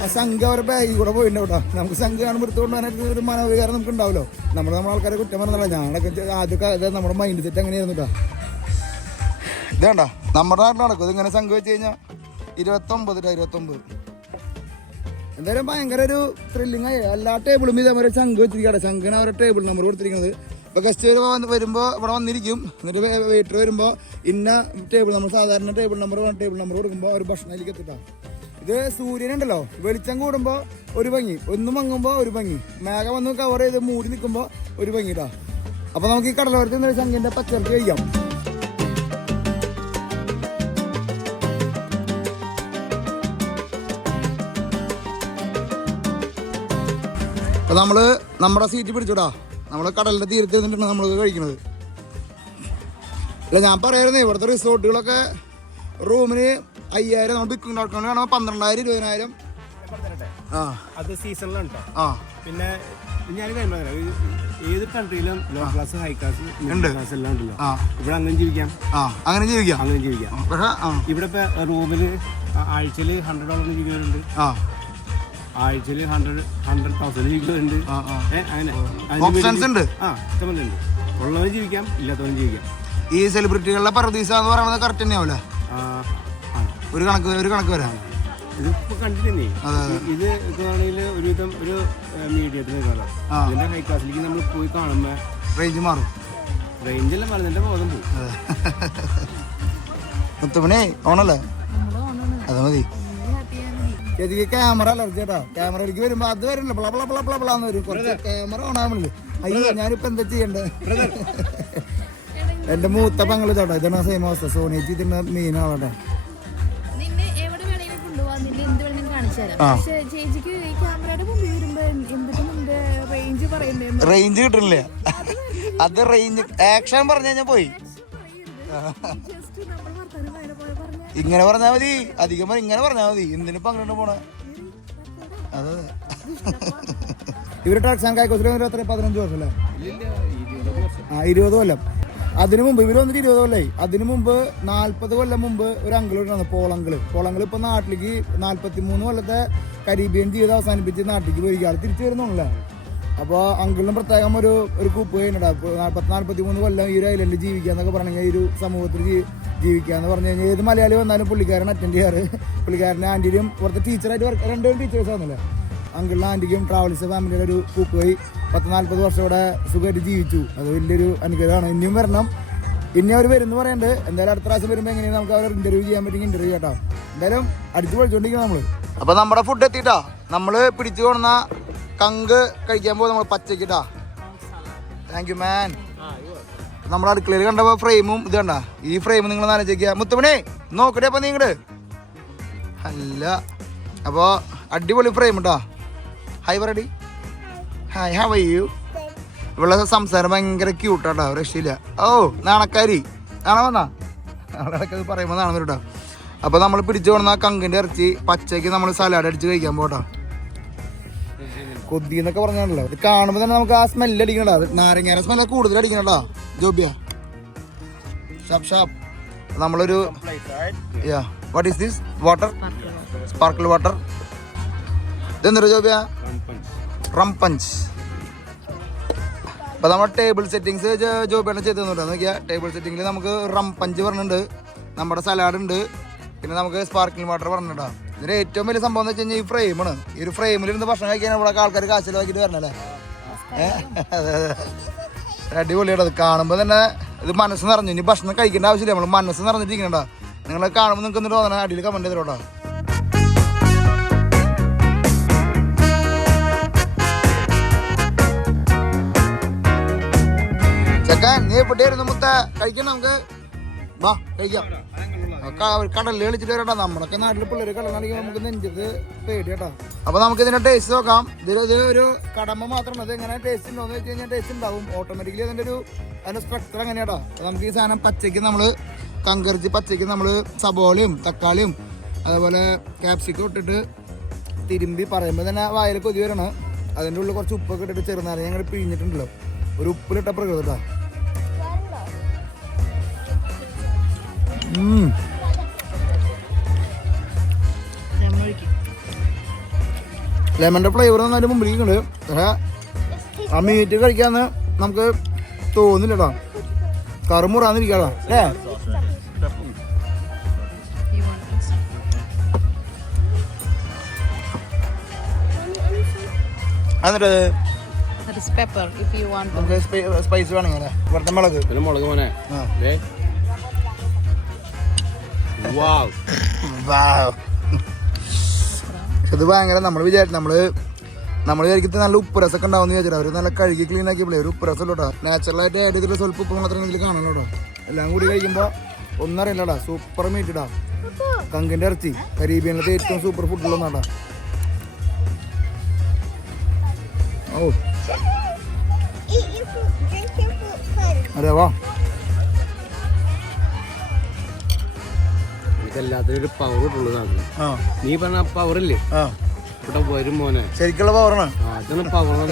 ആ സംഘം അവരുടെ ബാഗിൽ കൂടെ പോയിട്ടുണ്ട് കേട്ടോ. നമുക്ക് സംഘം കാണുമ്പോൾ എടുത്തുകൊണ്ട് പോകാനായിട്ട് ഒരു മനോവികാരം നമുക്ക് ഉണ്ടാവല്ലോ. നമ്മുടെ ആൾക്കാരെ കുറ്റം പറഞ്ഞല്ല, ഞാനൊക്കെ ആദ്യമൊക്കെ നമ്മുടെ മൈൻഡ് സെറ്റ് അങ്ങനെയായിരുന്നു കേട്ടോ. ഇതേണ്ട നമ്മുടെ നാട്ടിൽ നടക്കും ഇതിങ്ങനെ സംഘം വെച്ച് കഴിഞ്ഞാൽ 29. എന്തായാലും ഭയങ്കര ഒരു ത്രില്ലിംഗ് ആയി. എല്ലാ ടേബിളും ഇതേപോലെ ശംഖ് വെച്ചിരിക്കട്ടെ. ശംഖിന് അവരുടെ ടേബിൾ നമ്പർ കൊടുത്തിരിക്കുന്നത്. ഇപ്പോൾ ഗസ്റ്റ് വരുമ്പോൾ ഇവിടെ വന്നിരിക്കും. എന്നിട്ട് വെയിറ്റർ വരുമ്പോൾ ഇന്ന ടേബിൾ നമ്മൾ സാധാരണ ടേബിൾ നമ്പർ കൊടുക്കുമ്പോൾ ഒരു ഭക്ഷണത്തിലേക്ക് എത്തിട്ടാണ്. ഇത് സൂര്യനുണ്ടല്ലോ, വെളിച്ചം കൂടുമ്പോൾ ഒരു ഭംഗി, ഒന്നും മങ്ങുമ്പോൾ ഒരു ഭംഗി, മേഘം വന്ന് കവർ ചെയ്ത് മൂടി നിൽക്കുമ്പോൾ ഒരു ഭംഗി ഇട്ടാ. അപ്പോൾ നമുക്ക് ഈ കടലോരത്തിൽ ശംഖിൻ്റെ പച്ചരക്ക് കഴിക്കാം. അപ്പോൾ നമ്മൾ നമ്മുടെ സീറ്റ് പിടിച്ചോടാ. നമ്മൾ കടലിൻ്റെ തീരത്ത് നിന്നിട്ടാണ് നമ്മൾ കഴിക്കുന്നത്. അല്ല ഞാൻ പറയായിരുന്നു, ഇവിടുത്തെ റിസോർട്ടുകളൊക്കെ റൂമിന് 5000 നമ്മൾ ബുക്കിംഗ്.com കാണുമ്പോൾ 12,000 20,000. അത് സീസണിലാണ് കേട്ടോ. പിന്നെ ഞാൻ ഏത് കൺട്രിയിലും low class high class class എല്ലാം ഉണ്ടല്ലോ. ഇവിടെ അങ്ങനെ ജീവിക്കാം. ഇവിടെ ഇപ്പൊ റൂമില് ആഴ്ചയിൽ $100 ജീവിക്കുന്നവരുണ്ട്, ആഴ്ചയിൽ 100,000 ജീവിക്കുന്നവരുണ്ട്. അങ്ങനെ ഇഷ്ടമുണ്ട്. ഉള്ളവരും ജീവിക്കാം, ഇല്ലാത്തവരും ജീവിക്കാം. ഈ സെലിബ്രിറ്റികളുടെ പർദീസ എന്ന് പറയുന്നത് കറക്റ്റ് തന്നെയാവില്ല, ഒരു കണക്ക് വരാം. ഇതിപ്പോ കണ്ടില്ലേ, ഇത് ആണെങ്കിൽ ഒരുവിധം ഒരു മീഡിയത്തിന് കാണാം. ഇതിന്റെ ഹൈ ക്ലാസ്സിലേക്ക് നമ്മൾ പോയി കാണുമ്പോ റേഞ്ച് മാറും. റേഞ്ചെല്ലാം പറഞ്ഞതിന്റെ ബോധം പോകും. മുത്തുമണി ഓണല്ലേ, അത് മതി. ചേച്ചിക്ക് ക്യാമറ അലർജി കേട്ടോ. ക്യാമറയിലേക്ക് വരുമ്പോ അത് വരില്ല, ബ്ലാന്ന് വരും. കുറച്ച് ക്യാമറ ഓണാവുന്നില്ല. അയ്യോ ഞാനിപ്പോ എന്താ ചെയ്യണ്ടേ? എന്റെ മൂത്ത പങ്കള് ചേട്ടാ, ഇതാണ് സെയിം അവസ്ഥ. സോണിയേച്ചി ഇതിന്റെ മീനാവട്ടെ. റേഞ്ച് കിട്ടില്ല. അത് റേഞ്ച് ആക്ഷൻ പറഞ്ഞു കഴിഞ്ഞാ പോയി. ഇങ്ങനെ പറഞ്ഞാൽ മതി, അധികം ഇങ്ങനെ പറഞ്ഞാൽ മതി. എന്തിനിപ്പോ അങ്ങോട്ട് പോണ? അതെ ഇവര് ടർക്സ് ആൻഡ് കായ്ക്കോസിൽ 15 വർഷം അല്ലേ? 20 കൊല്ലം. അതിനു മുമ്പ് ഇവര് വന്നിട്ട് 20 കൊല്ലമായി. അതിനു മുമ്പ് 40 കൊല്ലം മുമ്പ് ഒരു അങ്കിള് പോളങ്കിള് ഇപ്പൊ നാട്ടിലേക്ക് 43 കൊല്ലത്തെ കരീബിയൻ ജീവിതം അവസാനിപ്പിച്ച് നാട്ടിലേക്ക് പോയി. ആൾ തിരിച്ചു വരുന്നുള്ളൂ. അപ്പോൾ അങ്കിളിനും പ്രത്യേകം ഒരു കൂപ്പ് കഴിഞ്ഞിട്ട് 43 കൊല്ലം ഈ ഒരു ഐലൻഡിൽ ജീവിക്കുക എന്നൊക്കെ പറഞ്ഞാൽ, ഈ ഒരു സമൂഹത്തിൽ ജീവിക്കുക എന്ന് പറഞ്ഞു കഴിഞ്ഞാൽ ഏത് മലയാളി വന്നാലും പുള്ളിക്കാരൻ അറ്റൻഡ് ചെയ്യാറ്. പുള്ളിക്കാരൻ്റെ ആൻറ്റിയും പുറത്തെ ടീച്ചറായിട്ട് രണ്ടുപേരും ടീച്ചേഴ്സ് ആണല്ലേ. അങ്കിളിനും ആൻറ്റിക്കും ട്രാവൽസ് ഫാമിലിയുടെ ഒരു കൂപ്പ് പോയി 40 വർഷം ഇവിടെ സുഖമായിട്ട് ജീവിച്ചു. അത് വലിയൊരു അനുഗ്രഹമാണ്. ഇനിയും വരണം, ഇനി അവർ വരും എന്ന് പറയുന്നുണ്ട്. എന്തായാലും അടുത്ത പ്രാവശ്യം വരുമ്പോൾ എങ്ങനെയാണ് നമുക്ക് അവർ ഇന്റർവ്യൂ ചെയ്യാൻ പറ്റുമെങ്കിൽ ഇന്റർവ്യൂ കേട്ടോ. എന്തായാലും അടിച്ചു പൊളിച്ചോണ്ടിരിക്കണം നമ്മൾ. അപ്പോൾ നമ്മുടെ ഫുഡ് എത്തിയിട്ടാ. നമ്മൾ പിടിച്ചു കൊണ്ടുവന്ന കങ്ക് കഴിക്കാൻ പോകും നമ്മൾ പച്ചക്കിട്ടാ. Thank you man. നമ്മുടെ അടുക്കളയിൽ കണ്ടപ്പോൾ ഫ്രെയിമും ഇത് കണ്ട. ഈ ഫ്രെയിം നിങ്ങൾ നനച്ചേക്കുക. മുത്തുമണി നോക്കട്ടെ അപ്പം നിങ്ങട് അല്ല. അപ്പോൾ അടിപൊളി ഫ്രെയിം കേട്ടോ. ഹായ് പറയടി. Hi, how are you? ഇവിടെ സംസാരം ഭയങ്കര ക്യൂട്ടാട്ടോ, രക്ഷയില്ല. ഓ നാണക്കാരി നാണ വന്നാ നാളെ പറയുമ്പോൾ നാളെ വരും കേട്ടോ. അപ്പോൾ നമ്മൾ പിടിച്ചു കൊണ്ടുവന്ന കങ്കിൻ്റെ ഇറച്ചി പച്ചയ്ക്ക് നമ്മൾ സലാഡ് അടിച്ച് കഴിക്കാൻ പോട്ടോ. കൊതി എന്നൊക്കെ പറഞ്ഞാണല്ലോ. ഇത് കാണുമ്പോൾ തന്നെ നമുക്ക് ആ സ്മെല്ല് അടിക്കണോ. നാരങ്ങ സ്മെല്ല് കൂടുതൽ അടിക്കണോ ജോബിയ. ഷാപ്പ് നമ്മളൊരു what is this? Water, sparkle water. ഇതെന്തൊരു ജോബിയ? Rum punch. അപ്പോൾ നമ്മൾ ടേബിൾ സെറ്റിങ്സ് ജോബിയാണ് ചെയ്ത് തന്നിട്ടോ. നോക്കിയാൽ ടേബിൾ സെറ്റിങ്ങിൽ നമുക്ക് റം പഞ്ച് പറഞ്ഞിട്ടുണ്ട്, നമ്മുടെ സലാഡ് ഉണ്ട്, പിന്നെ നമുക്ക് സ്പാർക്കിംഗ് വാട്ടർ പറഞ്ഞിട്ടോ. ഇതിൻ്റെ ഏറ്റവും വലിയ സംഭവം എന്ന് വെച്ച് കഴിഞ്ഞാൽ ഈ ഫ്രെയിമാണ്. ഈ ഒരു ഫ്രെയിമിലിരുന്ന് ഭക്ഷണം കഴിക്കാൻ ഇവിടെ ആൾക്കാർ കാശ് ചിലവാക്കിയിട്ട് വരണല്ലേ. അതെ അടിപൊളിയാണ്. അത് കാണുമ്പോൾ തന്നെ ഇത് മനസ്സ് നിറഞ്ഞു. ഇനി ഭക്ഷണം കഴിക്കേണ്ട ആവശ്യമില്ല, നമ്മൾ മനസ്സ് നിറഞ്ഞിട്ടിരിക്കണ്ട. നിങ്ങൾ കാണുമ്പോൾ നിങ്ങൾക്ക് എന്നിട്ട് തോന്നണം, അടിയിൽ കമൻറ്റ് ചെയ്തോട്ടോ. ചെക്കൻ നീ എവിടെയായിരുന്നു മുത്ത? കഴിക്കണം, നമുക്ക് വാ കഴിക്കാം. കടലിൽ കളിച്ചിട്ട് വരട്ടോ. നമ്മളൊക്കെ നാട്ടിൽ പിള്ളേർ കടലാണെങ്കിൽ നമുക്ക് നെഞ്ചത്ത് പേടി കേട്ടോ. അപ്പോൾ നമുക്ക് ഇതിൻ്റെ ടേസ്റ്റ് നോക്കാം. ഇത് ഒരു കടമ മാത്രമാണ്. അത് എങ്ങനെ ടേസ്റ്റ് ഉണ്ടോ എന്ന് വെച്ച് കഴിഞ്ഞാൽ ടേസ്റ്റ് ഉണ്ടാവും ഓട്ടോമാറ്റിക്കലി. അതിൻ്റെ സ്ട്രക്ചർ എങ്ങനെയാട്ടോ. നമുക്ക് ഈ സാധനം പച്ചയ്ക്ക് നമ്മൾ കങ്കറിച്ച് പച്ചയ്ക്ക് നമ്മൾ സബോളയും തക്കാളിയും അതേപോലെ ക്യാപ്സിക്കം ഇട്ടിട്ട് തിരുമ്പി പറയുമ്പോൾ തന്നെ വായിൽ കൊതി വരണം. അതിൻ്റെ ഉള്ളിൽ കുറച്ച് ഉപ്പൊക്കെ ഇട്ടിട്ട് ചെറുനാരങ്ങ ഞങ്ങൾ പിഴിഞ്ഞിട്ടുണ്ടല്ലോ. ഒരു ഉപ്പിലിട്ട പ്രകൃതി കേട്ടോ. ലെമണിൻ്റെ ഫ്ലേവർ നന്നായിട്ട് മുമ്പിലേക്കുണ്ട്. പക്ഷേ ആ മീറ്റ് കഴിക്കാന്ന് നമുക്ക് തോന്നില്ല കേട്ടോ. കറുമുറാന്നിരിക്കാട്ടോ അല്ലേ? എന്നിട്ട് pepper if you want. നമുക്ക് സ്പൈസ് വേണമെങ്കിൽ അല്ലേ? വെറുതെ മുളക്. പിന്നെ മുളക് മോനെ. ആ. വാവ്. ഇത് ഭയങ്കര നമ്മൾ വിചാരിക്കുന്നത് നല്ല ഉപ്പ് രസമൊക്കെ ഉണ്ടാവുമെന്ന് വിചാരിച്ചാൽ അവർ നല്ല കഴുകി ക്ലീൻ ആക്കിയപ്പോഴേ ഒരു ഉപ്പ് രസം കേട്ടോ. നാച്ചുറലായിട്ട് ആഡ് ചെയ്തിട്ട് സ്വല്പം ഉപ്പ് മാത്രം ഇതിൽ കാണണം കേട്ടോ. എല്ലാം കൂടി കഴിക്കുമ്പോൾ ഒന്നും അറിയില്ലടാ. സൂപ്പർ മീറ്റ് ഇടാ. കങ്കിൻ്റെ ഇറച്ചി കരീബിയനിലത്തെ ഏറ്റവും സൂപ്പർ ഫുഡുള്ളതാണ്ടാ. ഓ അതെ വാ. എല്ലാത്തിനും ഒരു പവർ കിട്ടുള്ളതാണ്. നീ പറഞ്ഞ പവറില്ലേ ഇവിടെ വരും മോനെ. ശരിക്കുള്ള പവറാണ്. അതാണ് power,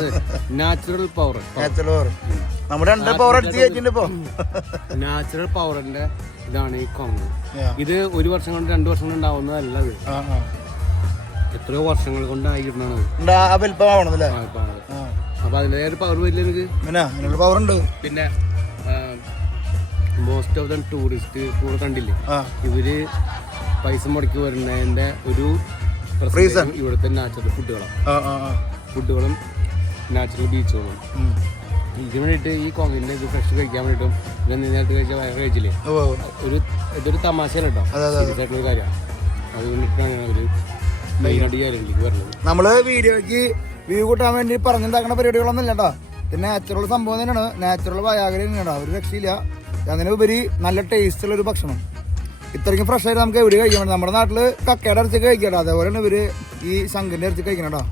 natural power. Natural power നമ്മുടെ രണ്ട് പവർ അടിച്ച് കയറ്റിണ്ട് ഇപ്പൊ. നാച്ചുറൽ പവറിന്റെ ഇതാണ് ഈ കോങ്. ഇത് 1 വർഷം കൊണ്ട് 2 വർഷം കൊണ്ട് ഉണ്ടാവുന്നതല്ല. ഇത് എത്രയോ വർഷങ്ങൾ കൊണ്ടായിരുന്നാണ് വലിപ്പമാവണല്ലേ. അപ്പൊ അതിന്റെ ഒരു പവർ വരില്ല എനിക്ക്. പിന്നെ പവർ ഉണ്ട്. പിന്നെ മോസ്റ്റ് ഓഫ് ദ ടൂറിസ്റ്റ് കൂടെ കണ്ടില്ലേ, ഇവര് പൈസ മുടക്കി വരുന്നതിന്റെ ഒരു ഇവിടുത്തെ നാച്ചുറൽ ഫുഡുകളും നാച്ചുറൽ ബീച്ചുകളും. ഇതിന് വേണ്ടിയിട്ട് ഈ കോങ്ങിന്റെ ഇത് ഫ്രഷ് കഴിക്കാൻ വേണ്ടിയിട്ടും നന്നായിട്ട് കഴിച്ചില്ലേ, ഇതൊരു തമാശയാണ് കേട്ടോ. സീരിയസ് ആയിട്ടുള്ള കാര്യമാണ്. അതുകൊണ്ടിട്ടാണ് ഒരു മെയിനായിട്ട് കാര്യങ്ങളിലേക്ക് വരുന്നത്. നമ്മള് വീഡിയോക്ക് വ്യൂ കൂട്ടാൻ വേണ്ടി പറഞ്ഞുണ്ടാക്കുന്ന പരിപാടികളൊന്നും ഇല്ല കേട്ടോ. ഇത് നാച്ചുറൽ സംഭവം തന്നെയാണ്. നാച്ചുറൽ വയാഗ്ര തന്നെയാണ്. ഒരു രക്ഷയില്ല. അതിന് ഉപരി നല്ല ടേസ്റ്റുള്ള ഒരു ഭക്ഷണം. ഇത്രയ്ക്കും ഫ്രഷ് ആയിട്ട് നമുക്ക് എവിടെ കഴിക്കാൻ പറ്റും. നമ്മുടെ നാട്ടിൽ കക്കയുടെ ഇറച്ചി കഴിക്കട്ടോ, അതേപോലെയാണ് ഇവര് ഈ ശങ്കിന്റെ ഇറച്ചി കഴിക്കണം കേട്ടോ.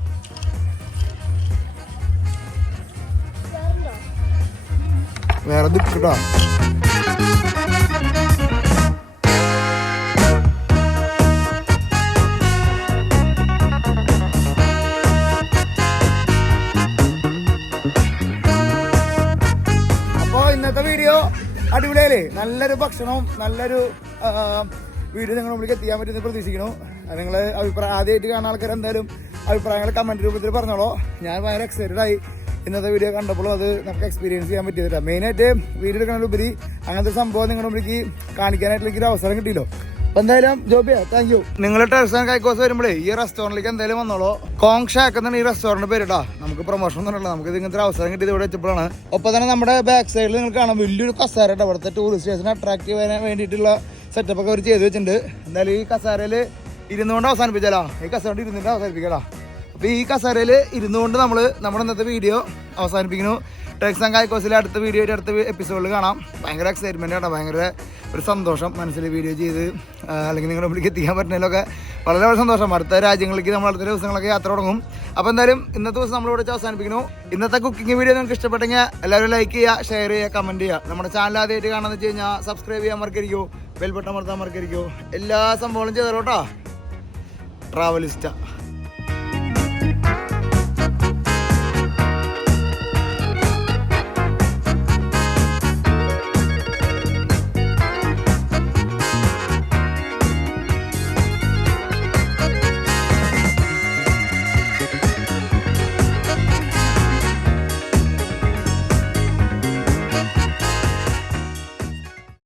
വേറെ ദിക്കട്ടോ. അപ്പോ ഇന്നത്തെ വീഡിയോ അടിപൊളിയല്ലേ? നല്ലൊരു ഭക്ഷണവും നല്ലൊരു വീഡിയോ നിങ്ങളുടെ മുമ്പിലേക്ക് എത്തിക്കാൻ പറ്റുമെന്ന് പ്രതീക്ഷിക്കുന്നു. നിങ്ങൾ ആദ്യമായിട്ട് കാണുന്ന ആൾക്കാർ എന്തായാലും അഭിപ്രായങ്ങൾ കമന്റ് രൂപത്തിൽ പറഞ്ഞോളൂ. ഞാൻ ഭയങ്കര എക്സൈറ്റഡ് ആയി ഇന്നത്തെ വീഡിയോ കണ്ടപ്പോൾ. അത് നമുക്ക് എക്സ്പീരിയൻസ് ചെയ്യാൻ പറ്റിയതല്ല. മെയിനായിട്ട് വീഡിയോ എടുക്കുന്നതിലുപരി അങ്ങനത്തെ സംഭവം നിങ്ങളുടെ മുമ്പിലേക്ക് കാണിക്കാനായിട്ട് എനിക്കൊരു അവസരം കിട്ടിയല്ലോ. അപ്പൊ എന്തായാലും ജോബിയ താങ്ക് യു. നിങ്ങൾ ടെറസ് ആൻഡ് കൈക്കോസ് വരുമ്പോഴേ ഈ റെസ്റ്റോറന്റിലേക്ക് എന്തായാലും വന്നോളൂ. കോങ് ഷാക്ക് എന്നാണ് ഈ റെസ്റ്റോറന്റ് പേരിട്ടാ. നമുക്ക് പ്രൊമോഷൻ ഒന്നുമില്ല. നമുക്ക് ഇങ്ങനത്തെ ഒരു അവസരം കിട്ടിയത് ഇവിടെ വെച്ചപ്പോഴാണ്. ഒപ്പം തന്നെ നമ്മുടെ ബാക്ക് സൈഡിൽ നിങ്ങൾ കാണാം വലിയൊരു കസാര കേട്ടോ. ഇവിടുത്തെ ടൂറിസ്റ്റ് സ്റ്റേഷനെ അട്രാക്ട് ചെയ്യാൻ വേണ്ടിയിട്ടുള്ള സെറ്റപ്പ് ഒക്കെ അവർ ചെയ്ത് വെച്ചിട്ടുണ്ട്. എന്തായാലും ഈ കസാരയിൽ ഇരുന്നുകൊണ്ട് അവസാനിപ്പിച്ചാലോ, ഈ കസേരയിൽ ഇരുന്നിട്ട് അവസാനിപ്പിക്കലാ. അപ്പോൾ ഈ കസേരയിൽ ഇരുന്നുകൊണ്ട് നമ്മുടെ ഇന്നത്തെ വീഡിയോ അവസാനിപ്പിക്കുന്നു. ടെക്സ് ആൻഡ് കൈക്കോസിലെ അടുത്ത വീഡിയോയുടെ അടുത്ത എപ്പിസോഡിൽ കാണാം. ഭയങ്കര എക്സൈറ്റ്മെൻ്റ് ആണ്. ഭയങ്കര ഒരു സന്തോഷം മനസ്സിൽ വീഡിയോ ചെയ്ത് അല്ലെങ്കിൽ നിങ്ങളുടെ മുമ്പിലേക്ക് എത്തിക്കാൻ പറ്റുന്നതിലൊക്കെ വളരെ സന്തോഷം. അടുത്ത രാജ്യങ്ങളിലേക്ക് നമ്മൾ അടുത്ത ദിവസങ്ങളൊക്കെ യാത്ര തുടങ്ങും. അപ്പോൾ എന്തായാലും ഇന്നത്തെ ദിവസം നമ്മളിവിടെ വെച്ച് അവസാനിപ്പിക്കുന്നു. ഇന്നത്തെ കുക്കിംഗ് വീഡിയോ നിങ്ങൾക്ക് ഇഷ്ടപ്പെട്ടെങ്കിൽ എല്ലാവരും ലൈക്ക് ചെയ്യുക, ഷെയർ ചെയ്യുക, കമൻറ്റ് ചെയ്യുക. നമ്മുടെ ചാനൽ ആദ്യമായിട്ട് കാണാമെന്ന് വെച്ച് കഴിഞ്ഞാൽ സബ്സ്ക്രൈബ് ചെയ്യാൻ മറക്കരുതോ, ബെൽ ബട്ടൺ അമർത്താൻ മറക്കരുതോ. എല്ലാ സംഭവങ്ങളും ചെയ്തോട്ടോ. ട്രാവലിസ്റ്റ.